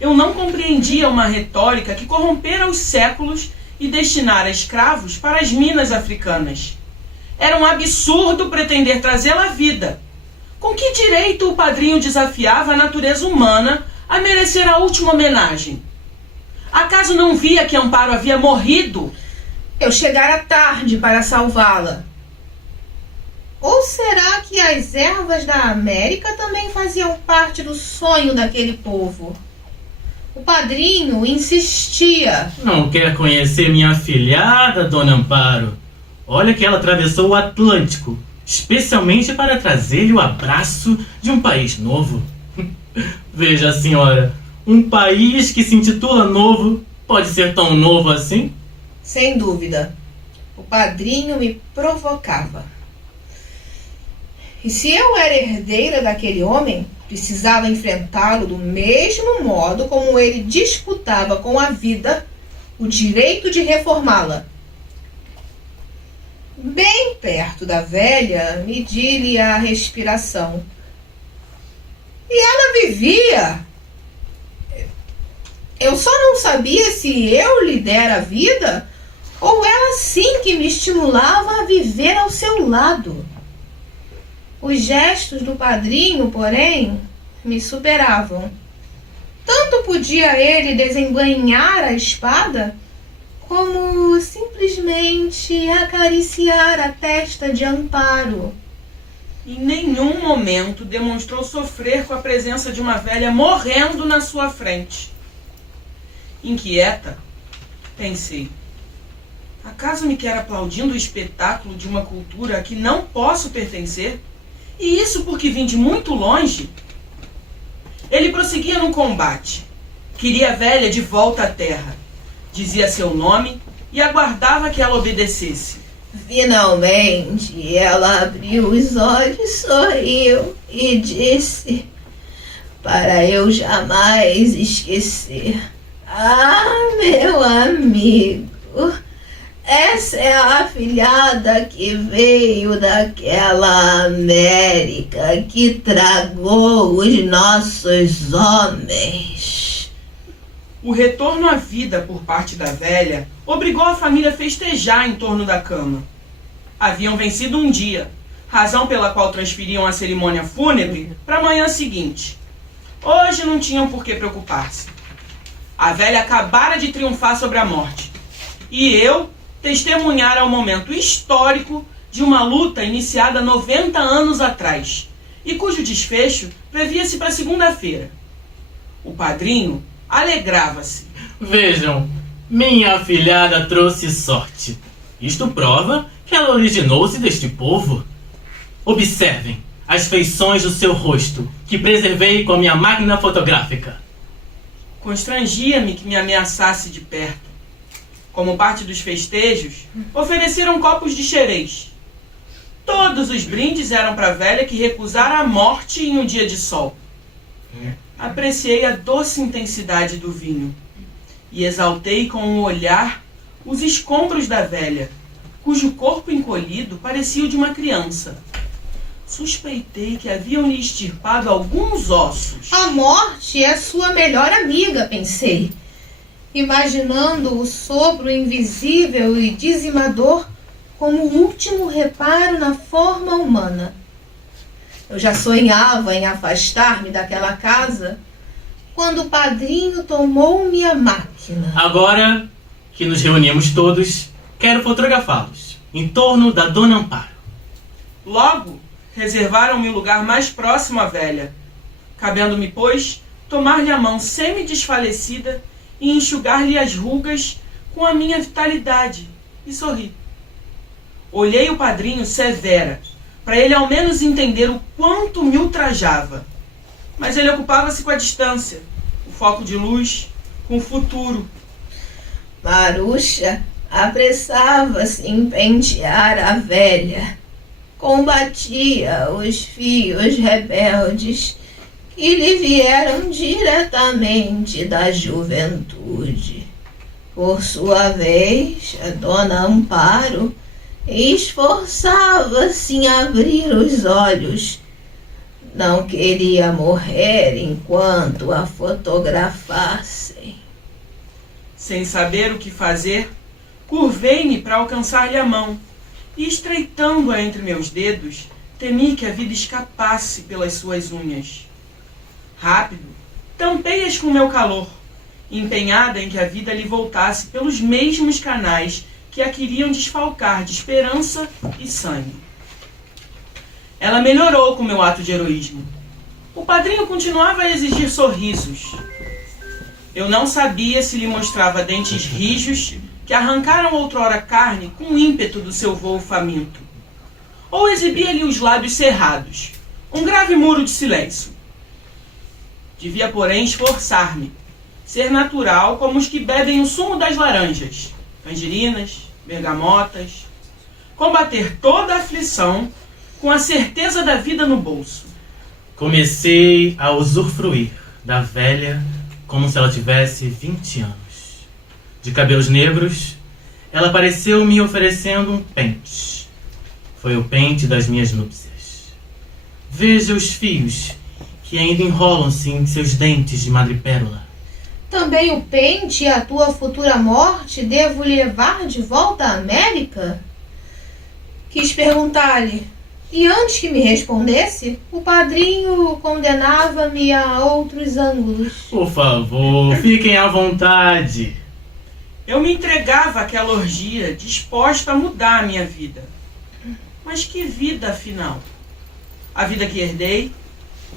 Eu não compreendia uma retórica que corrompera os séculos e destinara escravos para as minas africanas. Era um absurdo pretender trazê-la à vida. Com que direito o padrinho desafiava a natureza humana a merecer a última homenagem? Acaso não via que Amparo havia morrido? Eu chegara tarde para salvá-la. Ou será que as ervas da América também faziam parte do sonho daquele povo? O padrinho insistia. Não quer conhecer minha afilhada, Dona Amparo? Olha que ela atravessou o Atlântico, especialmente para trazer-lhe o abraço de um país novo. Veja, senhora, um país que se intitula novo pode ser tão novo assim? Sem dúvida. O padrinho me provocava. E se eu era herdeira daquele homem, precisava enfrentá-lo do mesmo modo como ele disputava com a vida o direito de reformá-la. Bem perto da velha, medi-lhe a respiração. E ela vivia. Eu só não sabia se eu lhe dera a vida ou ela sim que me estimulava a viver ao seu lado. Os gestos do padrinho, porém, me superavam. Tanto podia ele desembainhar a espada, como simplesmente acariciar a testa de Amparo. Em nenhum momento demonstrou sofrer com a presença de uma velha morrendo na sua frente. Inquieta, pensei. Acaso me quer aplaudindo o espetáculo de uma cultura a que não posso pertencer? E isso porque vim de muito longe? Ele prosseguia no combate. Queria a velha de volta à terra. Dizia seu nome e aguardava que ela obedecesse. Finalmente, ela abriu os olhos, sorriu e disse: para eu jamais esquecer. Ah, meu amigo, essa é a afilhada que veio daquela América que tragou os nossos homens. O retorno à vida por parte da velha obrigou a família a festejar em torno da cama. Haviam vencido um dia, razão pela qual transferiam a cerimônia fúnebre para a manhã seguinte. Hoje não tinham por que preocupar-se. A velha acabara de triunfar sobre a morte. E eu testemunhara o momento histórico de uma luta iniciada 90 anos atrás e cujo desfecho previa-se para segunda-feira. O padrinho alegrava-se. Vejam, minha afilhada trouxe sorte. Isto prova que ela originou-se deste povo. Observem as feições do seu rosto, que preservei com a minha máquina fotográfica. Constrangia-me que me ameaçasse de perto. Como parte dos festejos, ofereceram copos de xerez. Todos os brindes eram para a velha que recusara a morte em um dia de sol. Apreciei a doce intensidade do vinho e exaltei com um olhar os escombros da velha, cujo corpo encolhido parecia o de uma criança. Suspeitei que haviam lhe extirpado alguns ossos. A morte é sua melhor amiga, pensei, imaginando o sopro invisível e dizimador como o último reparo na forma humana. Eu já sonhava em afastar-me daquela casa quando o padrinho tomou minha máquina. Agora que nos reunimos todos, quero fotografá-los em torno da Dona Amparo. Logo, reservaram-me o lugar mais próximo à velha, cabendo-me, pois, tomar-lhe a mão semi-desfalecida e enxugar-lhe as rugas com a minha vitalidade, e sorri. Olhei o padrinho severa, para ele ao menos entender o quanto me ultrajava. Mas ele ocupava-se com a distância, o foco de luz, com o futuro. Maruxa apressava-se em pentear a velha. Combatia os fios rebeldes que lhe vieram diretamente da juventude. Por sua vez, a Dona Amparo esforçava-se em abrir os olhos. Não queria morrer enquanto a fotografassem. Sem saber o que fazer, curvei-me para alcançar-lhe a mão e, estreitando-a entre meus dedos, temi que a vida escapasse pelas suas unhas. Rápido, tampei-as com meu calor empenhada em que a vida lhe voltasse pelos mesmos canais que a queriam desfalcar de esperança e sangue. Ela melhorou com meu ato de heroísmo. O padrinho continuava a exigir sorrisos. Eu não sabia se lhe mostrava dentes rijos que arrancaram outrora carne com o ímpeto do seu voo faminto, ou exibia-lhe os lábios cerrados, um grave muro de silêncio. Devia, porém, esforçar-me, ser natural como os que bebem o sumo das laranjas, tangerinas, bergamotas, combater toda a aflição com a certeza da vida no bolso. Comecei a usufruir da velha como se ela tivesse 20 anos. De cabelos negros, ela apareceu me oferecendo um pente. Foi o pente das minhas núpcias. Veja os fios que ainda enrolam-se em seus dentes de madrepérola. Também o pente e a tua futura morte devo lhe levar de volta à América? Quis perguntar-lhe, e antes que me respondesse, o padrinho condenava-me a outros ângulos. Por favor, fiquem à vontade. Eu me entregava àquela orgia, disposta a mudar a minha vida. Mas que vida, afinal? A vida que herdei?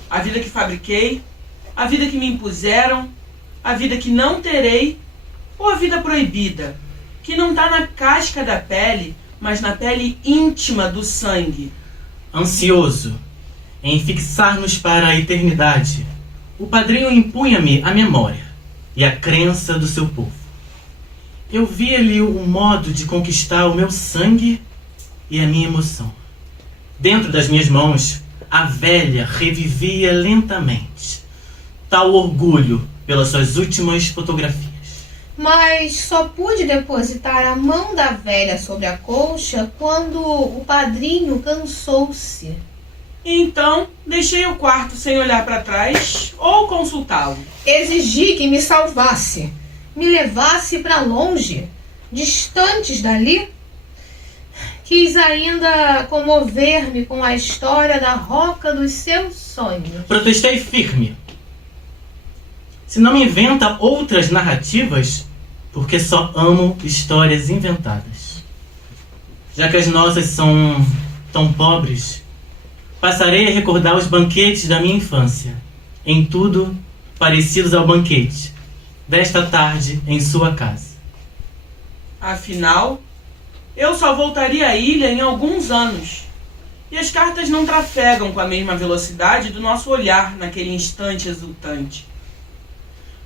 A vida que fabriquei? A vida que me impuseram? A vida que não terei? Ou a vida proibida, que não está na casca da pele, mas na pele íntima do sangue? Ansioso em fixar-nos para a eternidade, o padrinho impunha-me a memória e a crença do seu povo. Eu via-lhe o modo de conquistar o meu sangue e a minha emoção. Dentro das minhas mãos, a velha revivia lentamente, tal orgulho pelas suas últimas fotografias. Mas só pude depositar a mão da velha sobre a colcha quando o padrinho cansou-se. Então, deixei o quarto sem olhar para trás ou consultá-lo. Exigi que me salvasse, me levasse para longe, distantes dali. Quis ainda comover-me com a história da roca dos seus sonhos. Protestei firme. Se não me inventa outras narrativas, porque só amo histórias inventadas. Já que as nossas são tão pobres, passarei a recordar os banquetes da minha infância, em tudo parecidos ao banquete desta tarde em sua casa. Afinal, eu só voltaria à ilha em alguns anos, e as cartas não trafegam com a mesma velocidade do nosso olhar naquele instante exultante.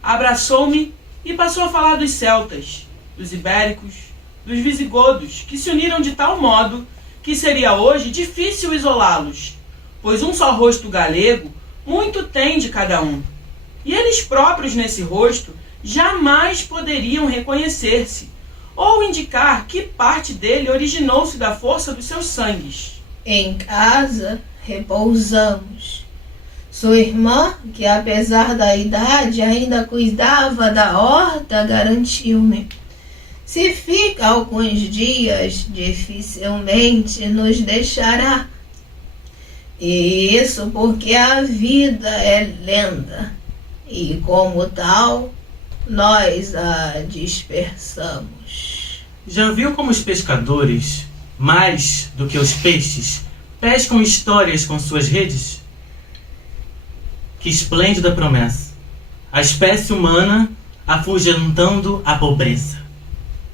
Abraçou-me e passou a falar dos celtas, dos ibéricos, dos visigodos, que se uniram de tal modo que seria hoje difícil isolá-los, pois um só rosto galego muito tem de cada um, e eles próprios nesse rosto jamais poderiam reconhecer-se, ou indicar que parte dele originou-se da força dos seus sangues. Em casa repousamos. Sua irmã, que apesar da idade ainda cuidava da horta, garantiu-me: se fica alguns dias, dificilmente nos deixará. E isso porque a vida é lenta, e como tal, nós a dispersamos. Já viu como os pescadores, mais do que os peixes, pescam histórias com suas redes? Que esplêndida promessa! A espécie humana afugentando a pobreza.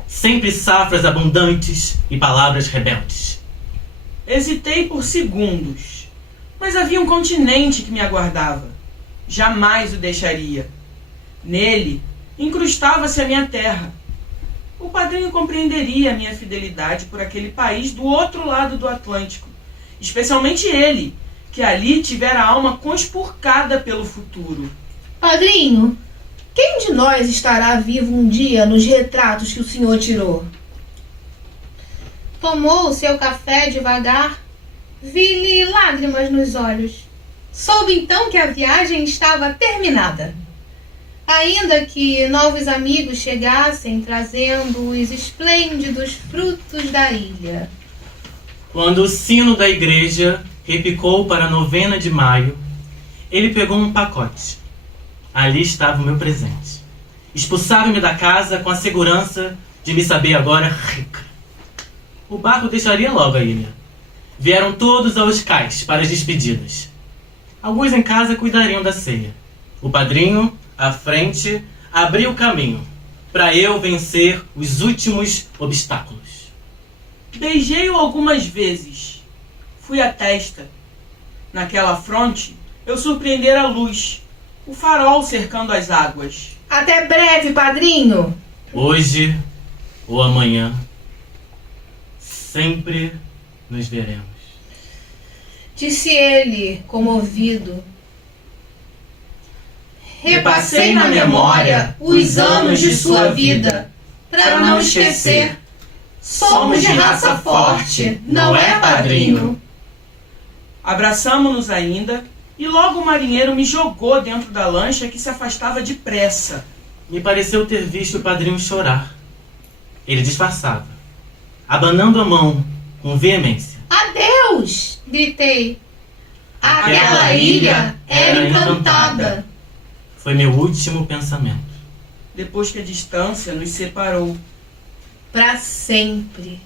Sempre safras abundantes e palavras rebeldes. Hesitei por segundos, mas havia um continente que me aguardava. Jamais o deixaria. Nele, incrustava-se a minha terra. O padrinho compreenderia a minha fidelidade por aquele país do outro lado do Atlântico, especialmente ele, que ali tivera a alma conspurcada pelo futuro. Padrinho, quem de nós estará vivo um dia nos retratos que o senhor tirou? Tomou o seu café devagar, vi-lhe lágrimas nos olhos. Soube então que a viagem estava terminada. Ainda que novos amigos chegassem trazendo os esplêndidos frutos da ilha. Quando o sino da igreja repicou para a 9ª de maio, ele pegou um pacote. Ali estava o meu presente. Expulsaram-me da casa com a segurança de me saber agora rica. O barco deixaria logo a ilha. Vieram todos aos cais para as despedidas. Alguns em casa cuidariam da ceia. O padrinho, à frente, abriu o caminho para eu vencer os últimos obstáculos. Beijei-o algumas vezes. Fui à testa. Naquela fronte, eu surpreendera a luz, o farol cercando as águas. Até breve, padrinho. Hoje ou amanhã, sempre nos veremos. Disse ele, comovido. Repassei na memória os anos de sua vida, para não esquecer. Somos de raça forte, não é, padrinho? Abraçamo-nos ainda, e logo o marinheiro me jogou dentro da lancha que se afastava depressa. Me pareceu ter visto o padrinho chorar. Ele disfarçava, abanando a mão com veemência. Adeus! Gritei. Aquela ilha era encantada. Foi meu último pensamento. Depois que a distância nos separou. Para sempre.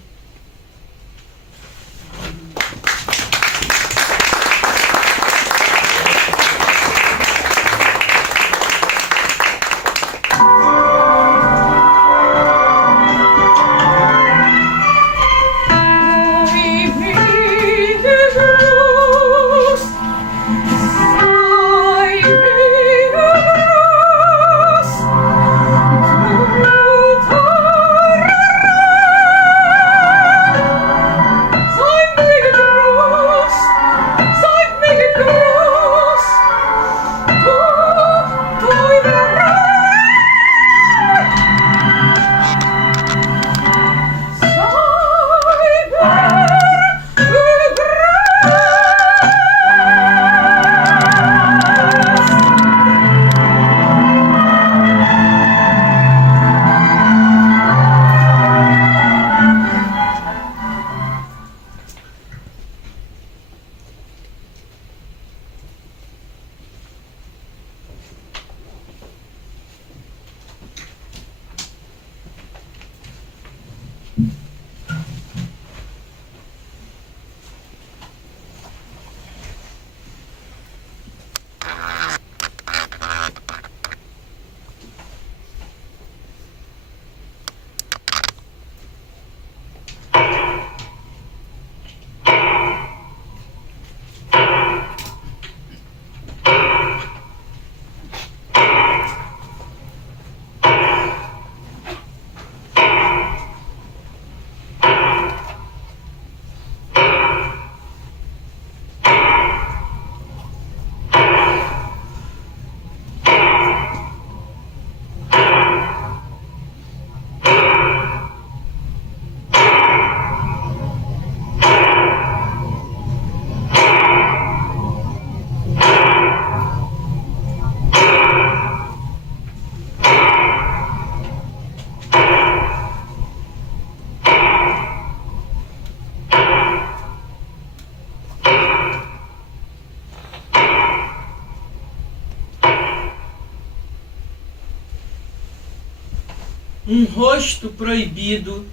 Um rosto proibido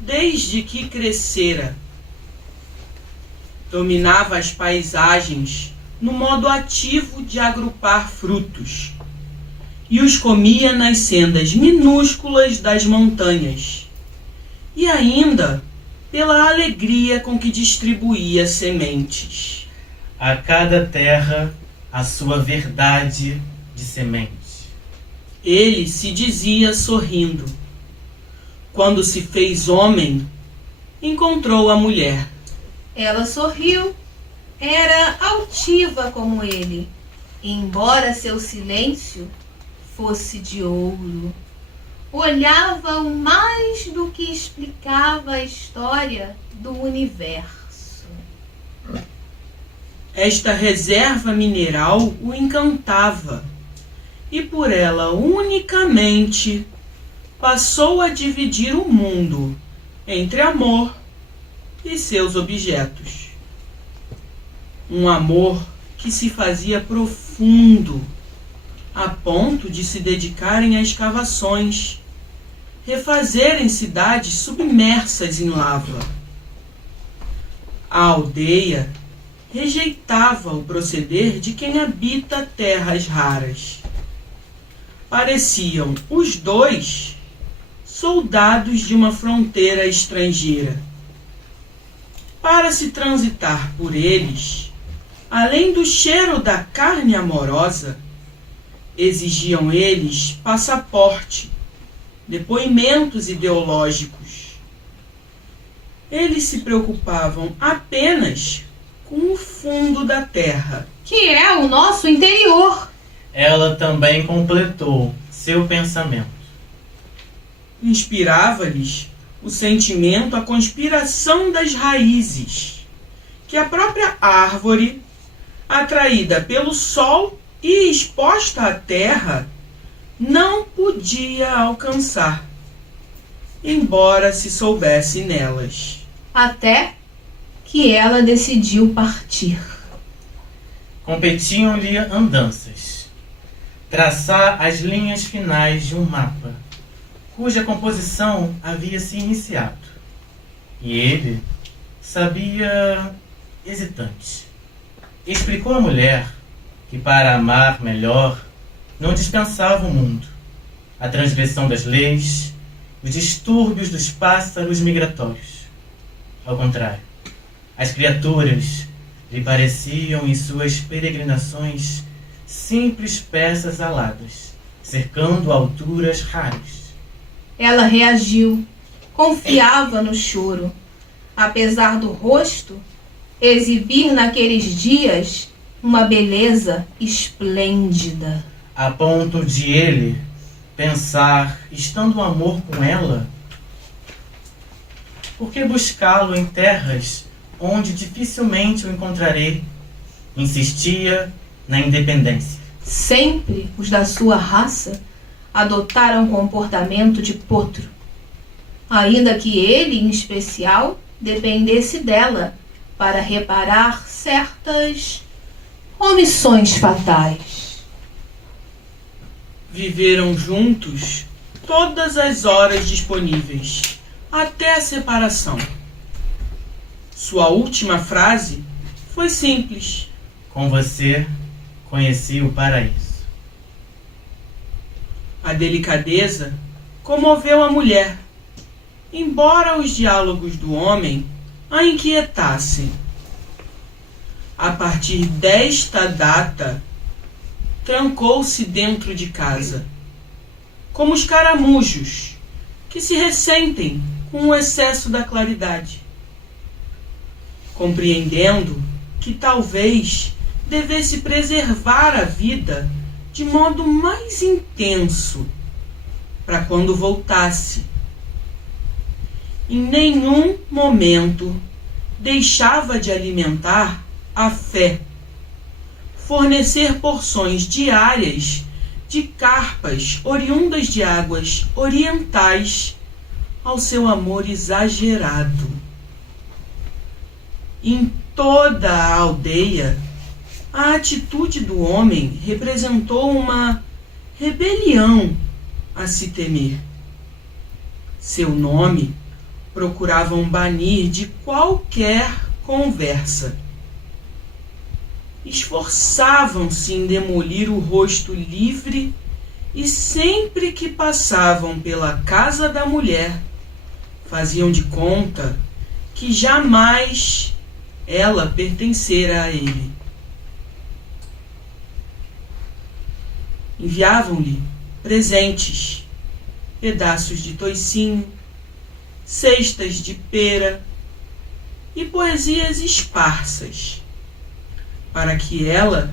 desde que crescera. Dominava as paisagens no modo ativo de agrupar frutos e os comia nas sendas minúsculas das montanhas, e ainda pela alegria com que distribuía sementes. A cada terra a sua verdade de semente. Ele se dizia sorrindo. Quando se fez homem, encontrou a mulher. Ela sorriu. Era altiva como ele, embora seu silêncio fosse de ouro. Olhava o mais do que explicava a história do universo. Esta reserva mineral o encantava, e por ela unicamente passou a dividir o mundo entre amor e seus objetos. Um amor que se fazia profundo, a ponto de se dedicarem a escavações, refazerem cidades submersas em lava. A aldeia rejeitava o proceder de quem habita terras raras. Pareciam os dois soldados de uma fronteira estrangeira. Para se transitar por eles, além do cheiro da carne amorosa, exigiam eles passaporte, depoimentos ideológicos. Eles se preocupavam apenas com o fundo da terra, que é o nosso interior. Ela também completou seu pensamento. Inspirava-lhes o sentimento, a conspiração das raízes, que a própria árvore, atraída pelo sol e exposta à terra, não podia alcançar, embora se soubesse nelas. Até que ela decidiu partir. Competiam-lhe andanças, traçar as linhas finais de um mapa, cuja composição havia se iniciado. E ele sabia hesitante. Explicou à mulher que para amar melhor não dispensava o mundo, a transgressão das leis, os distúrbios dos pássaros migratórios. Ao contrário, as criaturas lhe pareciam em suas peregrinações simples peças aladas, cercando alturas raras. Ela reagiu, confiava no choro, apesar do rosto exibir naqueles dias uma beleza esplêndida. A ponto de ele pensar, estando o amor com ela, por que buscá-lo em terras onde dificilmente o encontrarei? Insistia na independência. Sempre os da sua raça adotaram comportamento de potro, ainda que ele, em especial, dependesse dela para reparar certas omissões fatais. Viveram juntos todas as horas disponíveis, até a separação. Sua última frase foi simples: Com você conheci o paraíso. a delicadeza comoveu a mulher, embora os diálogos do homem a inquietassem. A partir desta data, trancou-se dentro de casa, como os caramujos que se ressentem com o excesso da claridade, compreendendo que talvez devesse preservar a vida de modo mais intenso para quando voltasse. Em nenhum momento deixava de alimentar a fé, fornecer porções diárias de carpas oriundas de águas orientais ao seu amor exagerado. Em toda a aldeia, a atitude do homem representou uma rebelião a se temer. Seu nome procuravam banir de qualquer conversa. Esforçavam-se em demolir o rosto livre e sempre que passavam pela casa da mulher, faziam de conta que jamais ela pertencera a ele. Enviavam-lhe presentes, pedaços de toicinho, cestas de pera e poesias esparsas, para que ela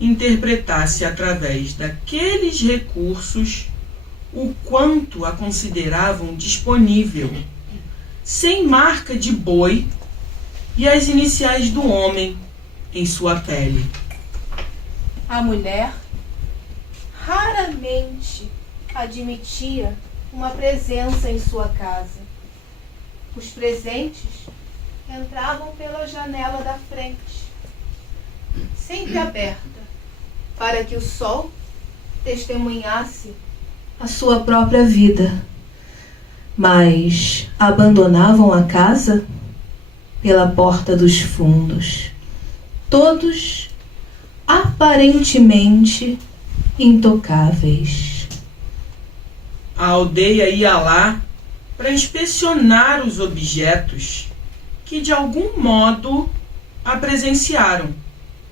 interpretasse através daqueles recursos o quanto a consideravam disponível, sem marca de boi e as iniciais do homem em sua pele. A mulher raramente admitia uma presença em sua casa. Os presentes entravam pela janela da frente, sempre aberta, para que o sol testemunhasse a sua própria vida, mas abandonavam a casa pela porta dos fundos, todos aparentemente intocáveis. A aldeia ia lá para inspecionar os objetos que de algum modo a presenciaram,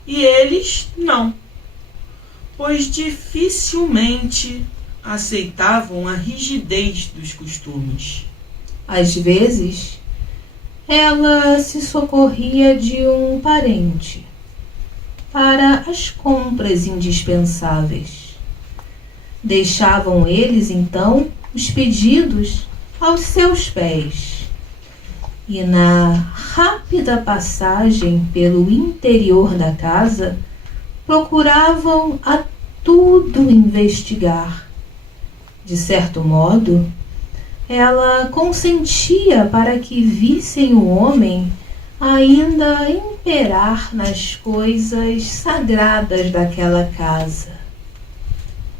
e eles não, pois dificilmente aceitavam a rigidez dos costumes. Às vezes, ela se socorria de um parente para as compras indispensáveis. Deixavam eles, então, os pedidos aos seus pés. E na rápida passagem pelo interior da casa, procuravam a tudo investigar. De certo modo, ela consentia para que vissem o homem ainda imperar nas coisas sagradas daquela casa.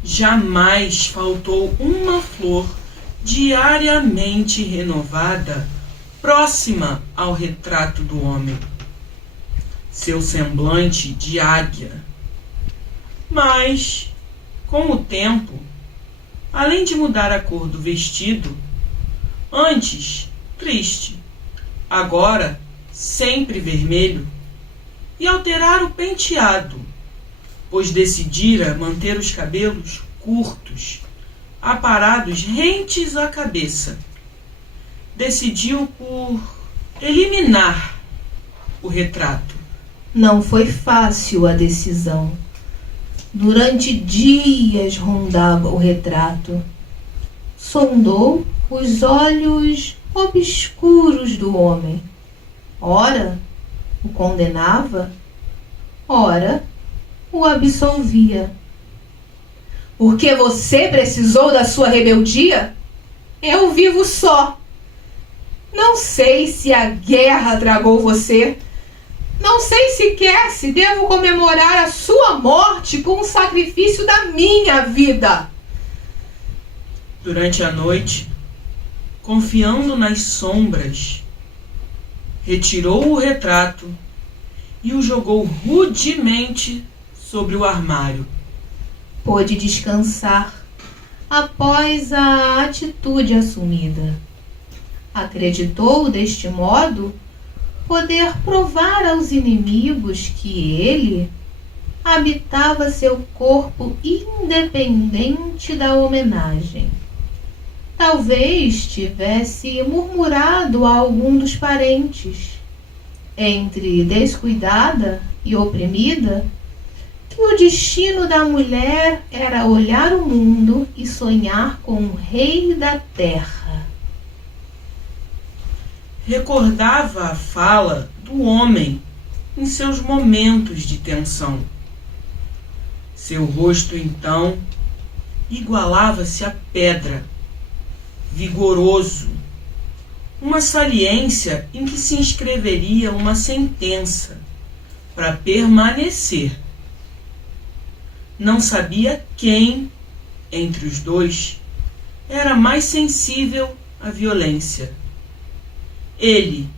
Jamais faltou uma flor diariamente renovada próxima ao retrato do homem. Seu semblante de águia. Mas, com o tempo, além de mudar a cor do vestido, antes triste, agora sempre vermelho, e alterar o penteado, pois decidira manter os cabelos curtos, aparados rentes à cabeça. Decidiu por eliminar o retrato. Não foi fácil a decisão. Durante dias rondava o retrato. Sondou os olhos obscuros do homem. Ora o condenava, ora o absolvia. Porque você precisou da sua rebeldia? Eu vivo só. Não sei se a guerra tragou você. Não sei sequer se devo comemorar a sua morte com o sacrifício da minha vida. Durante a noite, confiando nas sombras, retirou o retrato e o jogou rudemente sobre o armário. Pôde descansar após a atitude assumida. Acreditou, deste modo, poder provar aos inimigos que ele habitava seu corpo independente da homenagem. Talvez tivesse murmurado a algum dos parentes, entre descuidada e oprimida, que o destino da mulher era olhar o mundo e sonhar com o rei da terra. Recordava a fala do homem em seus momentos de tensão. Seu rosto, então, igualava-se à pedra, vigoroso, uma saliência em que se inscreveria uma sentença para permanecer. Não sabia quem, entre os dois, era mais sensível à violência. Ele,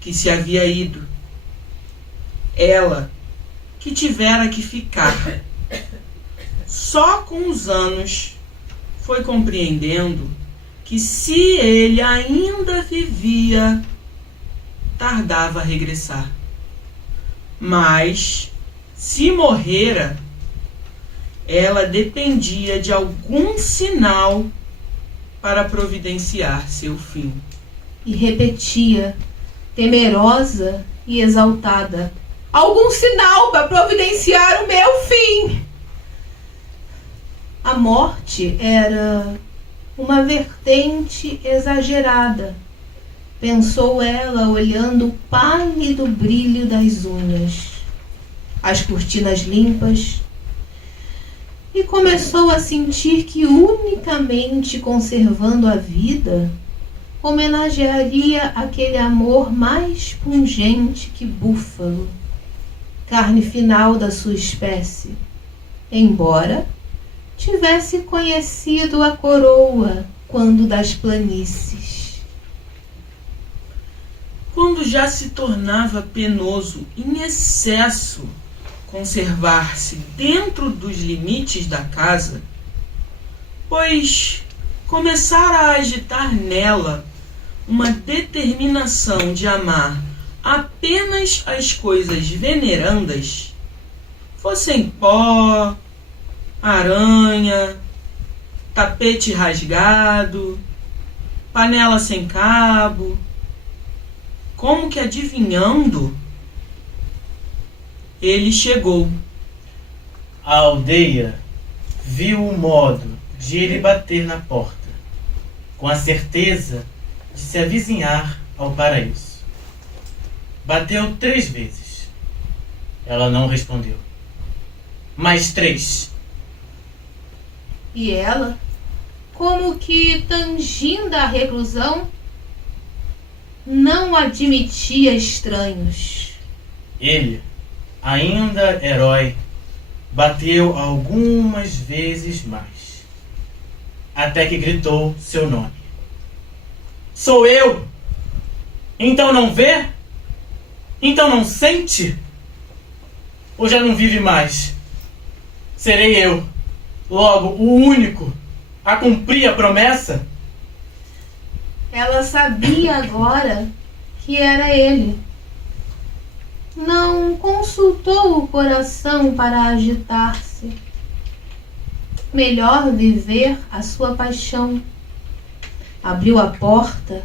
que se havia ido. Ela, que tivera que ficar. Só com os anos foi compreendendo que se ele ainda vivia, tardava a regressar. Mas, se morrera, ela dependia de algum sinal para providenciar seu fim. E repetia, temerosa e exaltada: algum sinal para providenciar o meu fim. A morte era uma vertente exagerada, pensou ela, olhando o pálido brilho das unhas, as cortinas limpas, e começou a sentir que unicamente conservando a vida, homenagearia aquele amor mais pungente que búfalo, carne final da sua espécie, embora tivesse conhecido a coroa quando das planícies. Quando já se tornava penoso em excesso conservar-se dentro dos limites da casa, pois começara a agitar nela uma determinação de amar apenas as coisas venerandas, fossem pó, aranha, tapete rasgado, panela sem cabo, como que adivinhando, ele chegou. A aldeia viu o modo de ele bater na porta, com a certeza de se avizinhar ao paraíso. Bateu 3 vezes. Ela não respondeu. Mais 3. E ela, como que tangindo a reclusão, não admitia estranhos. Ele, ainda herói, bateu algumas vezes mais, até que gritou seu nome. Sou eu! Então não vê? Então não sente? Ou já não vive mais? Serei eu, logo o único, a cumprir a promessa? Ela sabia agora que era ele. Não consultou o coração para agitar-se. Melhor viver a sua paixão. Abriu a porta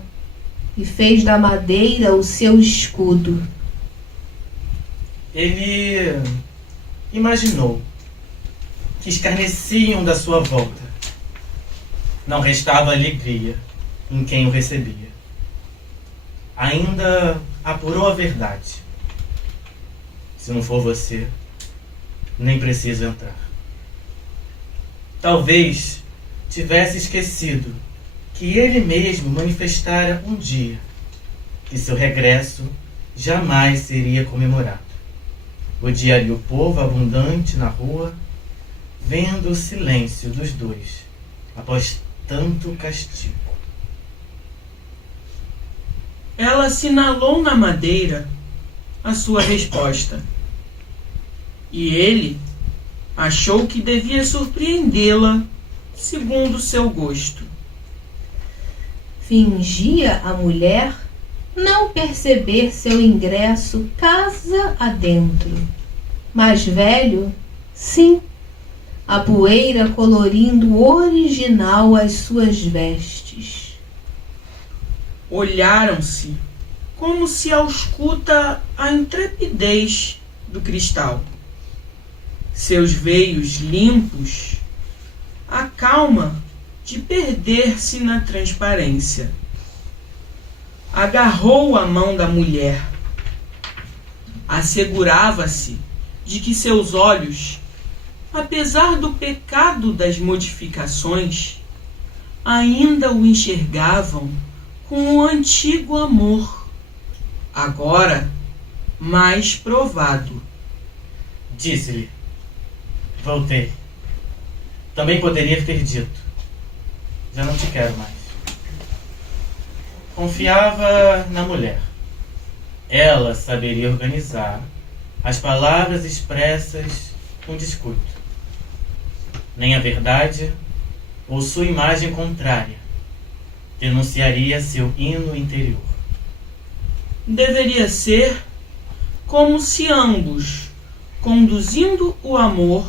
e fez da madeira o seu escudo. Ele imaginou que escarneciam da sua volta. Não restava alegria em quem o recebia. Ainda apurou a verdade. Se não for você, nem preciso entrar. Talvez tivesse esquecido que ele mesmo manifestara um dia que seu regresso jamais seria comemorado. Odiaria o povo abundante na rua, vendo o silêncio dos dois após tanto castigo. Ela assinalou na madeira a sua resposta. E ele achou que devia surpreendê-la segundo seu gosto. Fingia a mulher não perceber seu ingresso casa adentro. Mais velho, sim, a poeira colorindo original as suas vestes. Olharam-se como se ausculta a intrepidez do cristal. Seus veios limpos, a calma de perder-se na transparência. Agarrou a mão da mulher. Assegurava-se de que seus olhos, apesar do pecado das modificações, ainda o enxergavam com o antigo amor, agora mais provado. Disse-lhe: voltei. Também poderia ter dito: já não te quero mais. Confiava na mulher. Ela saberia organizar as palavras expressas com descuido. Nem a verdade ou sua imagem contrária denunciaria seu hino interior. Deveria ser como se ambos, conduzindo o amor,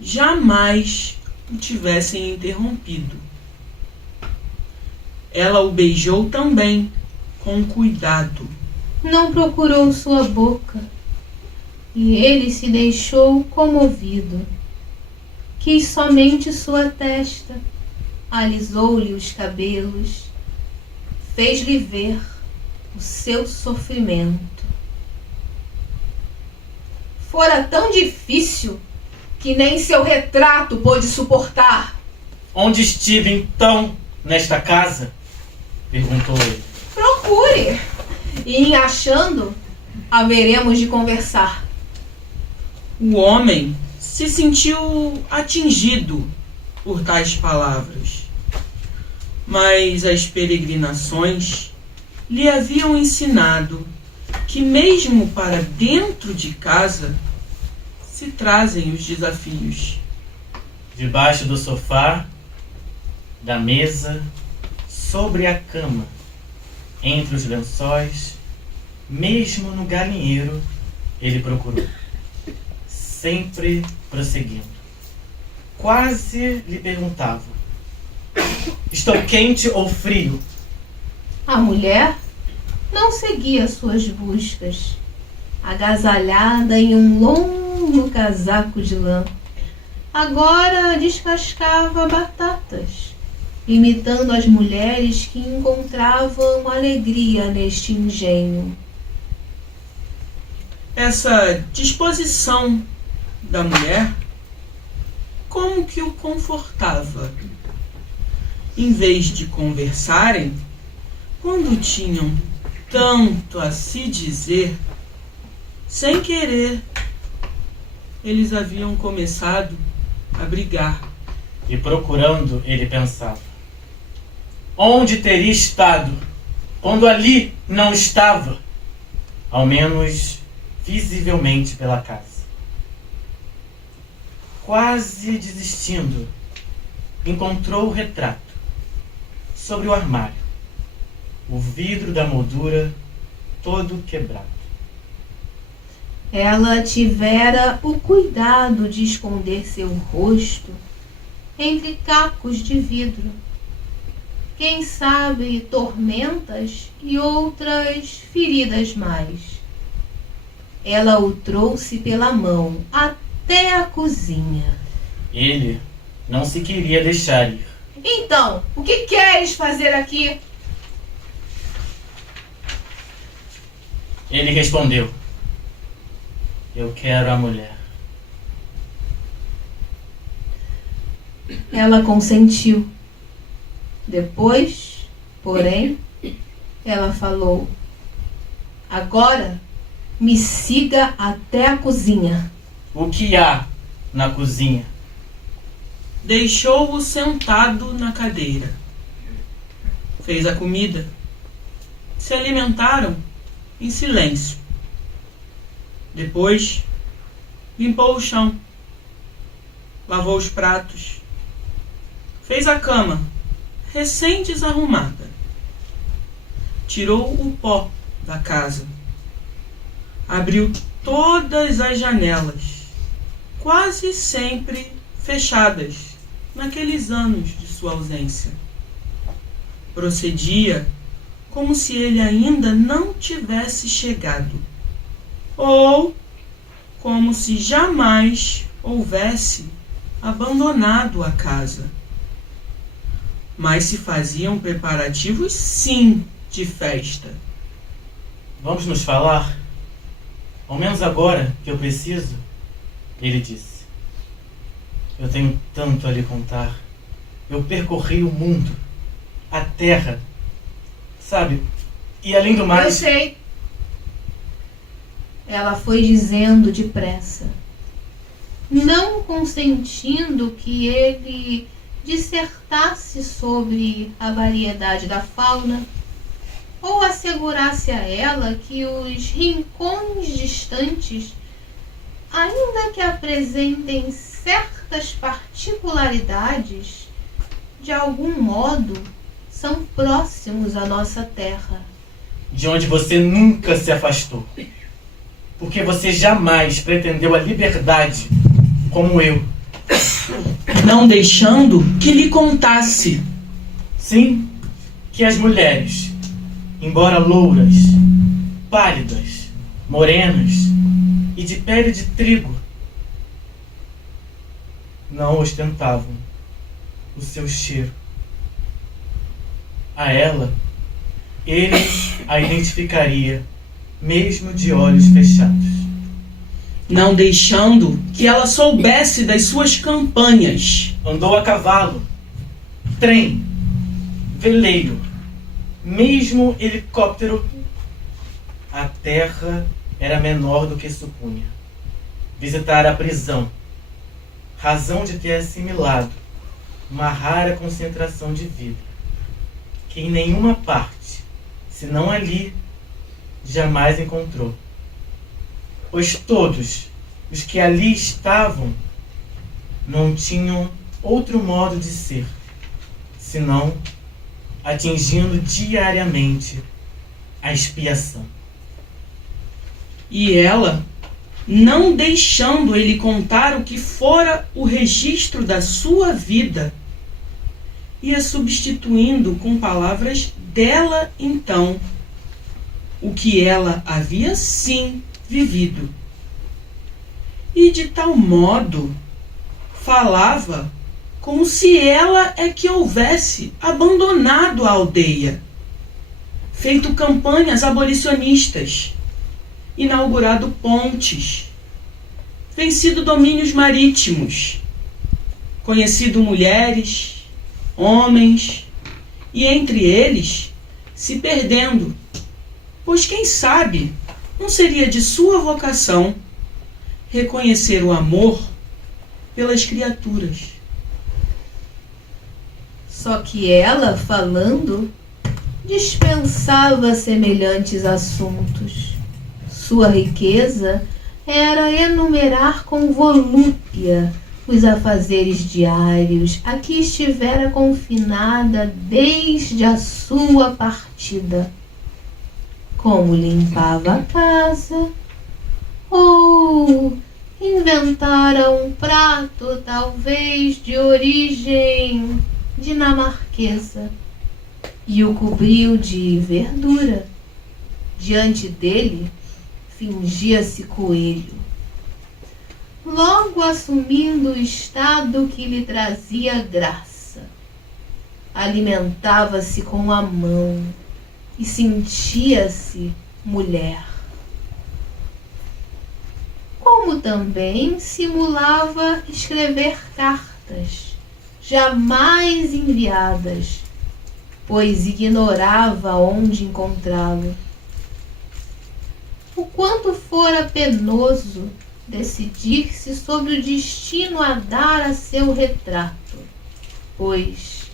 jamais o tivessem interrompido. Ela o beijou também, com cuidado. Não procurou sua boca, e ele se deixou comovido. Quis somente sua testa, alisou-lhe os cabelos, fez-lhe ver o seu sofrimento. Fora tão difícil que nem seu retrato pôde suportar. Onde estive então nesta casa? Perguntou ele. Procure, e em achando, haveremos de conversar. O homem se sentiu atingido por tais palavras, mas as peregrinações lhe haviam ensinado que mesmo para dentro de casa se trazem os desafios. Debaixo do sofá, da mesa, sobre a cama, entre os lençóis, mesmo no galinheiro, ele procurou, sempre prosseguindo. Quase lhe perguntava: estou quente ou frio? A mulher não seguia suas buscas, agasalhada em um longo casaco de lã. Agora descascava batatas, imitando as mulheres que encontravam alegria neste engenho. Essa disposição da mulher como que o confortava. Em vez de conversarem, quando tinham tanto a se dizer, sem querer, eles haviam começado a brigar. E procurando, ele pensava: onde teria estado quando ali não estava? Ao menos visivelmente pela casa. Quase desistindo, encontrou o retrato sobre o armário, o vidro da moldura todo quebrado. Ela tivera o cuidado de esconder seu rosto entre cacos de vidro. Quem sabe tormentas e outras feridas mais. Ela o trouxe pela mão até a cozinha. Ele não se queria deixar ir. Então, o que queres fazer aqui? Ele respondeu: eu quero a mulher. Ela consentiu. Depois, porém, ela falou: agora me siga até a cozinha. O que há na cozinha? Deixou-o sentado na cadeira. Fez a comida. Se alimentaram em silêncio. Depois, limpou o chão. Lavou os pratos. Fez a cama, recém-desarrumada. Tirou o pó da casa. Abriu todas as janelas, quase sempre fechadas naqueles anos de sua ausência. Procedia como se ele ainda não tivesse chegado, ou como se jamais houvesse abandonado a casa. Mas se faziam preparativos, sim, de festa. Vamos nos falar? Ao menos agora que eu preciso, ele disse. Eu tenho tanto a lhe contar. Eu percorri o mundo, a terra, sabe? E além do mais... Eu sei. Ela foi dizendo depressa, não consentindo que ele dissertasse sobre a variedade da fauna ou assegurasse a ela que os rincões distantes, ainda que apresentem certas particularidades, de algum modo são próximos à nossa terra. De onde você nunca se afastou. Porque você jamais pretendeu a liberdade como eu. Não deixando que lhe contasse. Sim, que as mulheres, embora louras, pálidas, morenas e de pele de trigo, não ostentavam o seu cheiro. A ela, ele a identificaria mesmo de olhos fechados. Não deixando que ela soubesse das suas campanhas. Andou a cavalo, trem, veleiro, mesmo helicóptero. A terra era menor do que supunha. Visitara a prisão, razão de ter assimilado uma rara concentração de vida, que em nenhuma parte, senão ali, jamais encontrou. Pois todos os que ali estavam não tinham outro modo de ser, senão atingindo diariamente a expiação. E ela, não deixando ele contar o que fora o registro da sua vida, ia substituindo com palavras dela então o que ela havia sim vivido. E de tal modo falava como se ela é que houvesse abandonado a aldeia, feito campanhas abolicionistas, inaugurado pontes, vencido domínios marítimos, conhecido mulheres, homens, e entre eles se perdendo, pois quem sabe não seria de sua vocação reconhecer o amor pelas criaturas. Só que ela, falando, dispensava semelhantes assuntos. Sua riqueza era enumerar com volúpia os afazeres diários a que estivera confinada desde a sua partida. Como limpava a casa, ou inventara um prato talvez de origem dinamarquesa e o cobriu de verdura. Diante dele fingia-se coelho, logo assumindo o estado que lhe trazia graça. Alimentava-se com a mão e sentia-se mulher. Como também simulava escrever cartas, jamais enviadas, pois ignorava onde encontrá-lo. O quanto fora penoso decidir-se sobre o destino a dar a seu retrato, pois,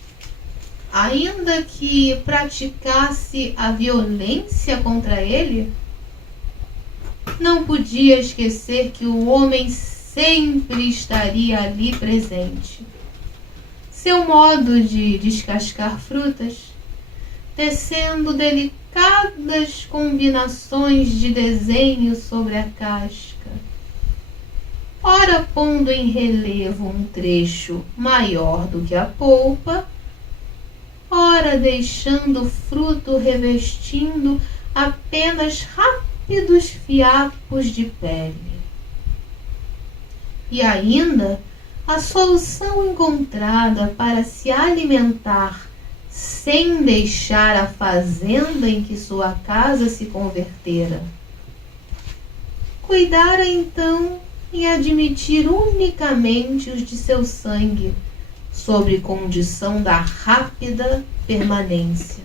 ainda que praticasse a violência contra ele, não podia esquecer que o homem sempre estaria ali presente. Seu modo de descascar frutas, tecendo delicadas combinações de desenho sobre a casca, ora pondo em relevo um trecho maior do que a polpa, ora deixando o fruto revestindo apenas rápidos fiapos de pele. E ainda a solução encontrada para se alimentar sem deixar a fazenda em que sua casa se convertera. Cuidara então em admitir unicamente os de seu sangue, sob condição da rápida permanência.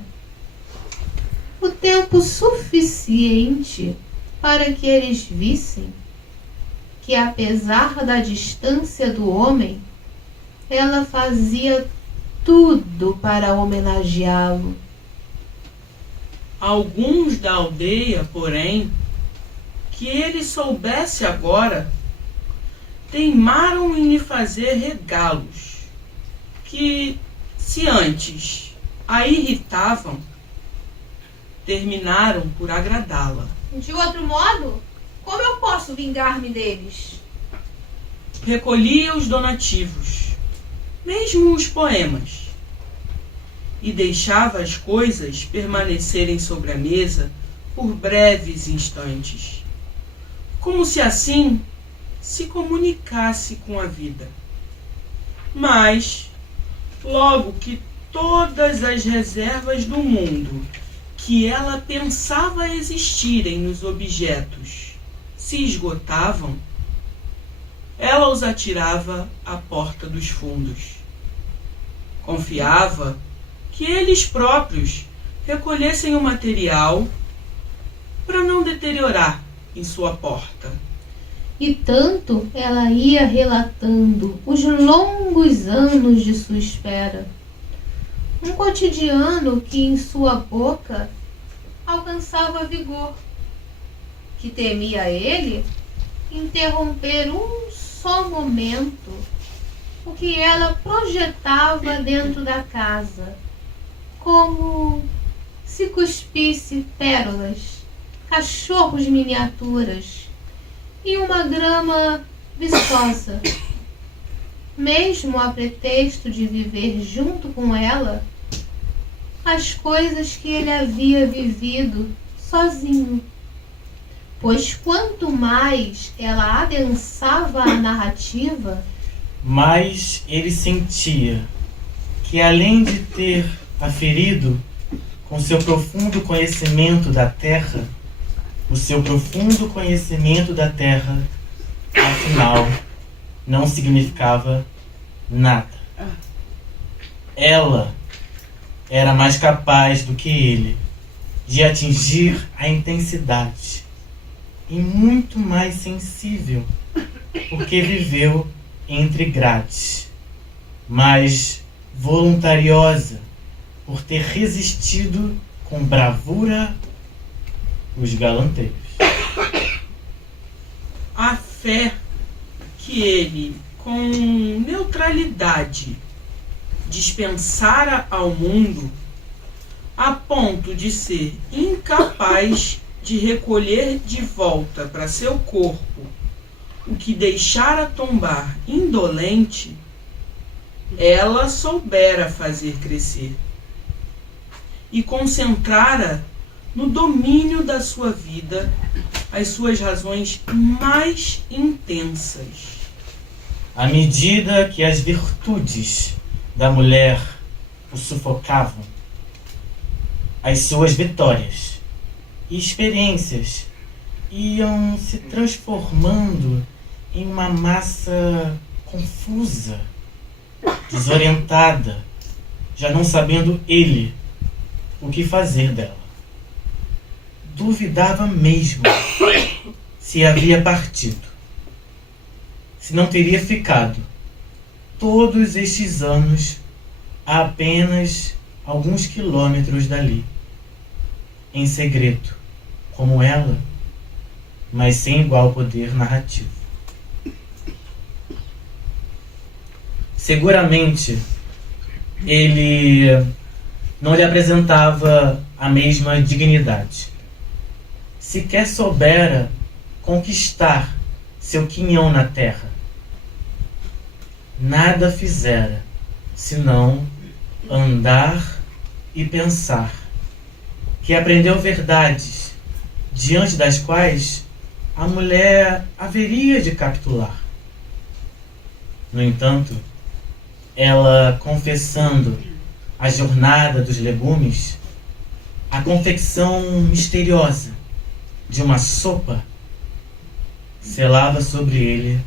O tempo suficiente para que eles vissem que, apesar da distância do homem, ela fazia tudo para homenageá-lo. Alguns da aldeia, porém, que ele soubesse agora, teimaram em lhe fazer regalos, que, se antes a irritavam, terminaram por agradá-la. De outro modo, como eu posso vingar-me deles? Recolhia os donativos, mesmo os poemas, e deixava as coisas permanecerem sobre a mesa por breves instantes, como se assim se comunicasse com a vida. Mas, logo que todas as reservas do mundo que ela pensava existirem nos objetos se esgotavam, ela os atirava à porta dos fundos. Confiava que eles próprios recolhessem o material para não deteriorar em sua porta, E tanto ela ia relatando os longos anos de sua espera. Um cotidiano que em sua boca alcançava vigor, que temia ele interromper um só momento o que ela projetava dentro da casa, como se cuspisse pérolas, cachorros miniaturas e uma grama viçosa. Mesmo a pretexto de viver junto com ela as coisas que ele havia vivido sozinho. Pois quanto mais ela adensava a narrativa, mas ele sentia que, além de ter aferido com seu profundo conhecimento da terra, o seu profundo conhecimento da terra, afinal, não significava nada. Ela era mais capaz do que ele de atingir a intensidade e muito mais sensível, porque viveu entre grades, mais voluntariosa por ter resistido com bravura os galanteios. A fé que ele, com neutralidade, dispensara ao mundo, a ponto de ser incapaz de recolher de volta para seu corpo o que deixara tombar indolente, ela soubera fazer crescer e concentrara no domínio da sua vida as suas razões mais intensas. À medida que as virtudes da mulher o sufocavam, as suas vitórias e experiências iam se transformando em uma massa confusa, desorientada, já não sabendo ele o que fazer dela. Duvidava mesmo se havia partido, se não teria ficado todos estes anos a apenas alguns quilômetros dali, em segredo, como ela, mas sem igual poder narrativo. Seguramente, ele não lhe apresentava a mesma dignidade. Sequer soubera conquistar seu quinhão na terra. Nada fizera, senão andar e pensar, que aprendeu verdades, diante das quais a mulher haveria de capitular. No entanto, ela, confessando a jornada dos legumes, a confecção misteriosa de uma sopa, selava sobre ele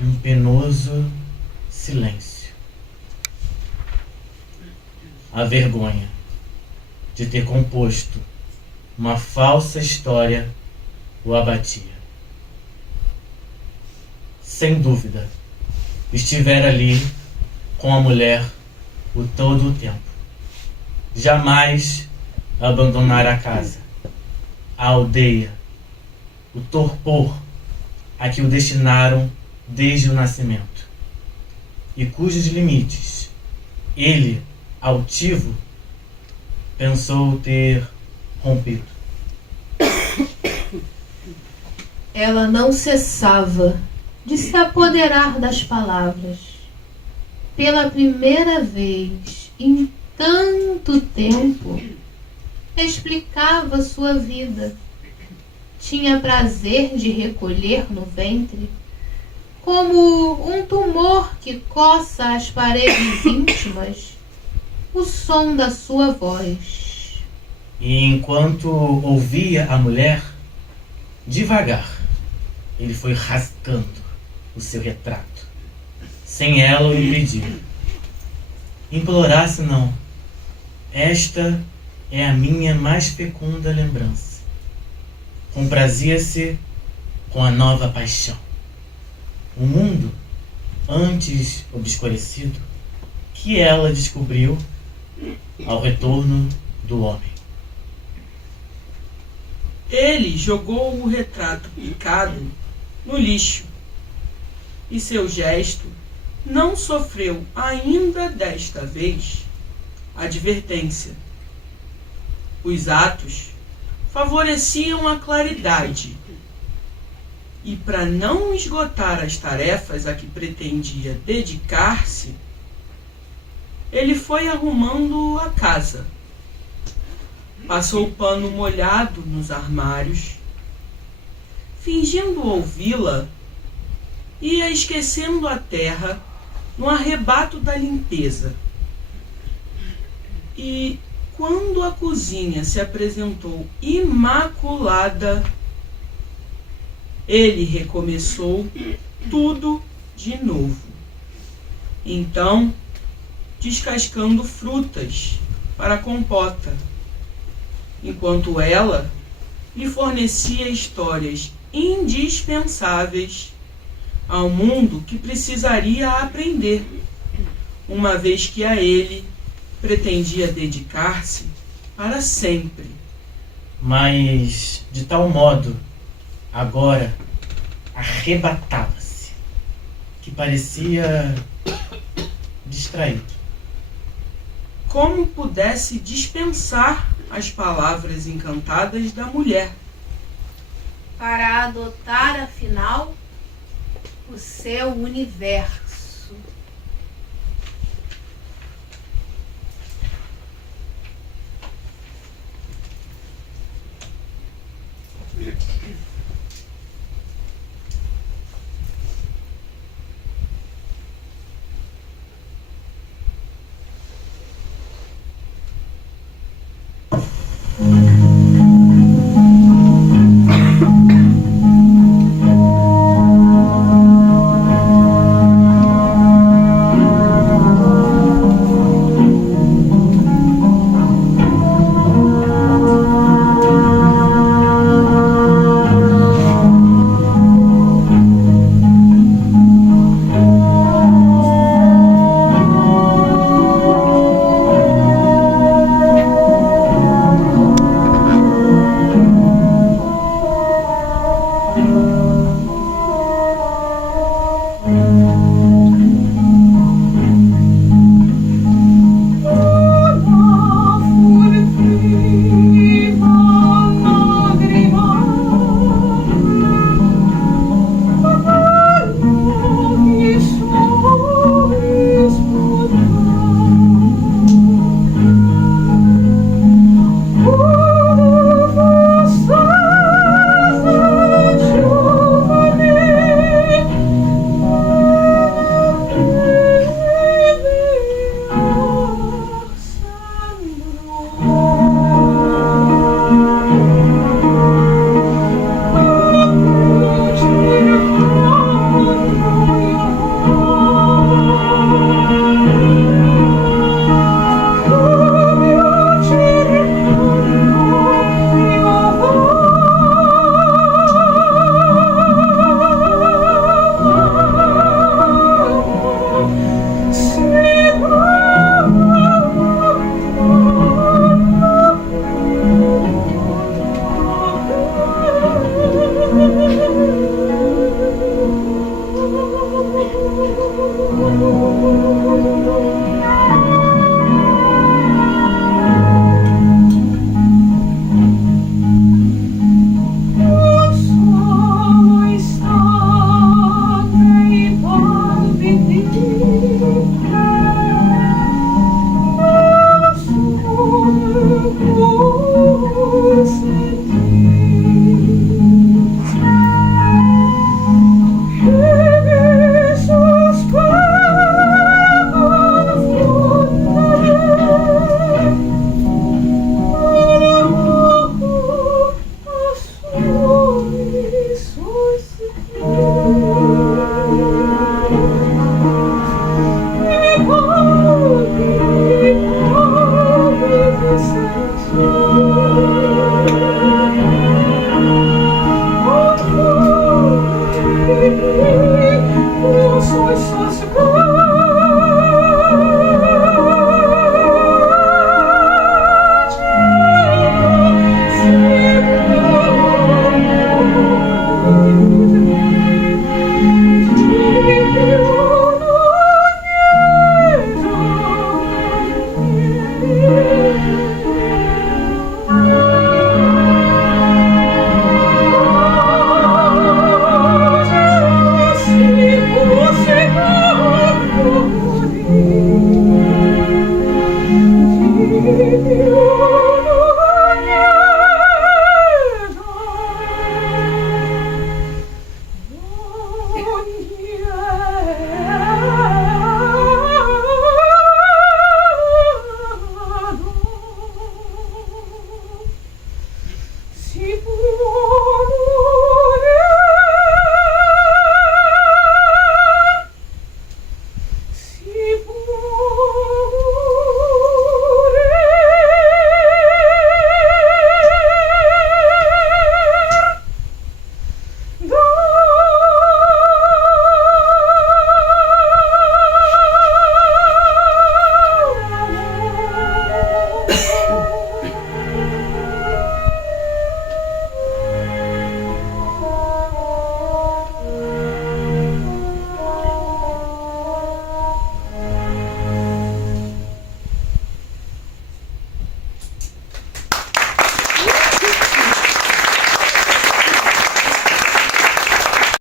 um penoso silêncio. A vergonha de ter composto uma falsa história o abatia. Sem dúvida, estivera ali com a mulher o todo o tempo. Jamais abandonara a casa, a aldeia, o torpor a que o destinaram desde o nascimento, e cujos limites ele, altivo, pensou ter rompido. ela não cessava de se apoderar das palavras. Pela primeira vez em tanto tempo, explicava sua vida. Tinha prazer de recolher no ventre, como um tumor que coça as paredes íntimas, o som da sua voz. E enquanto ouvia a mulher, devagar, ele foi rasgando o seu retrato, sem ela o impedir. Implorasse não, esta é a minha mais fecunda lembrança. Comprazia-se com a nova paixão. O mundo, antes obscurecido, que ela descobriu ao retorno do homem. Ele jogou o retrato picado no lixo e seu gesto não sofreu ainda desta vez advertência. Os atos favoreciam a claridade e, para não esgotar as tarefas a que pretendia dedicar-se, ele foi arrumando a casa. Passou pano molhado nos armários, fingindo ouvi-la, ia esquecendo a terra no arrebato da limpeza. E quando a cozinha se apresentou imaculada, ele recomeçou tudo de novo. Então, descascando frutas para a compota, enquanto ela lhe fornecia histórias indispensáveis ao mundo que precisaria aprender, uma vez que a ele pretendia dedicar-se para sempre. Mas, de tal modo, agora arrebatava-se, que parecia distraído. Como pudesse dispensar as palavras encantadas da mulher, para adotar, afinal, o seu universo.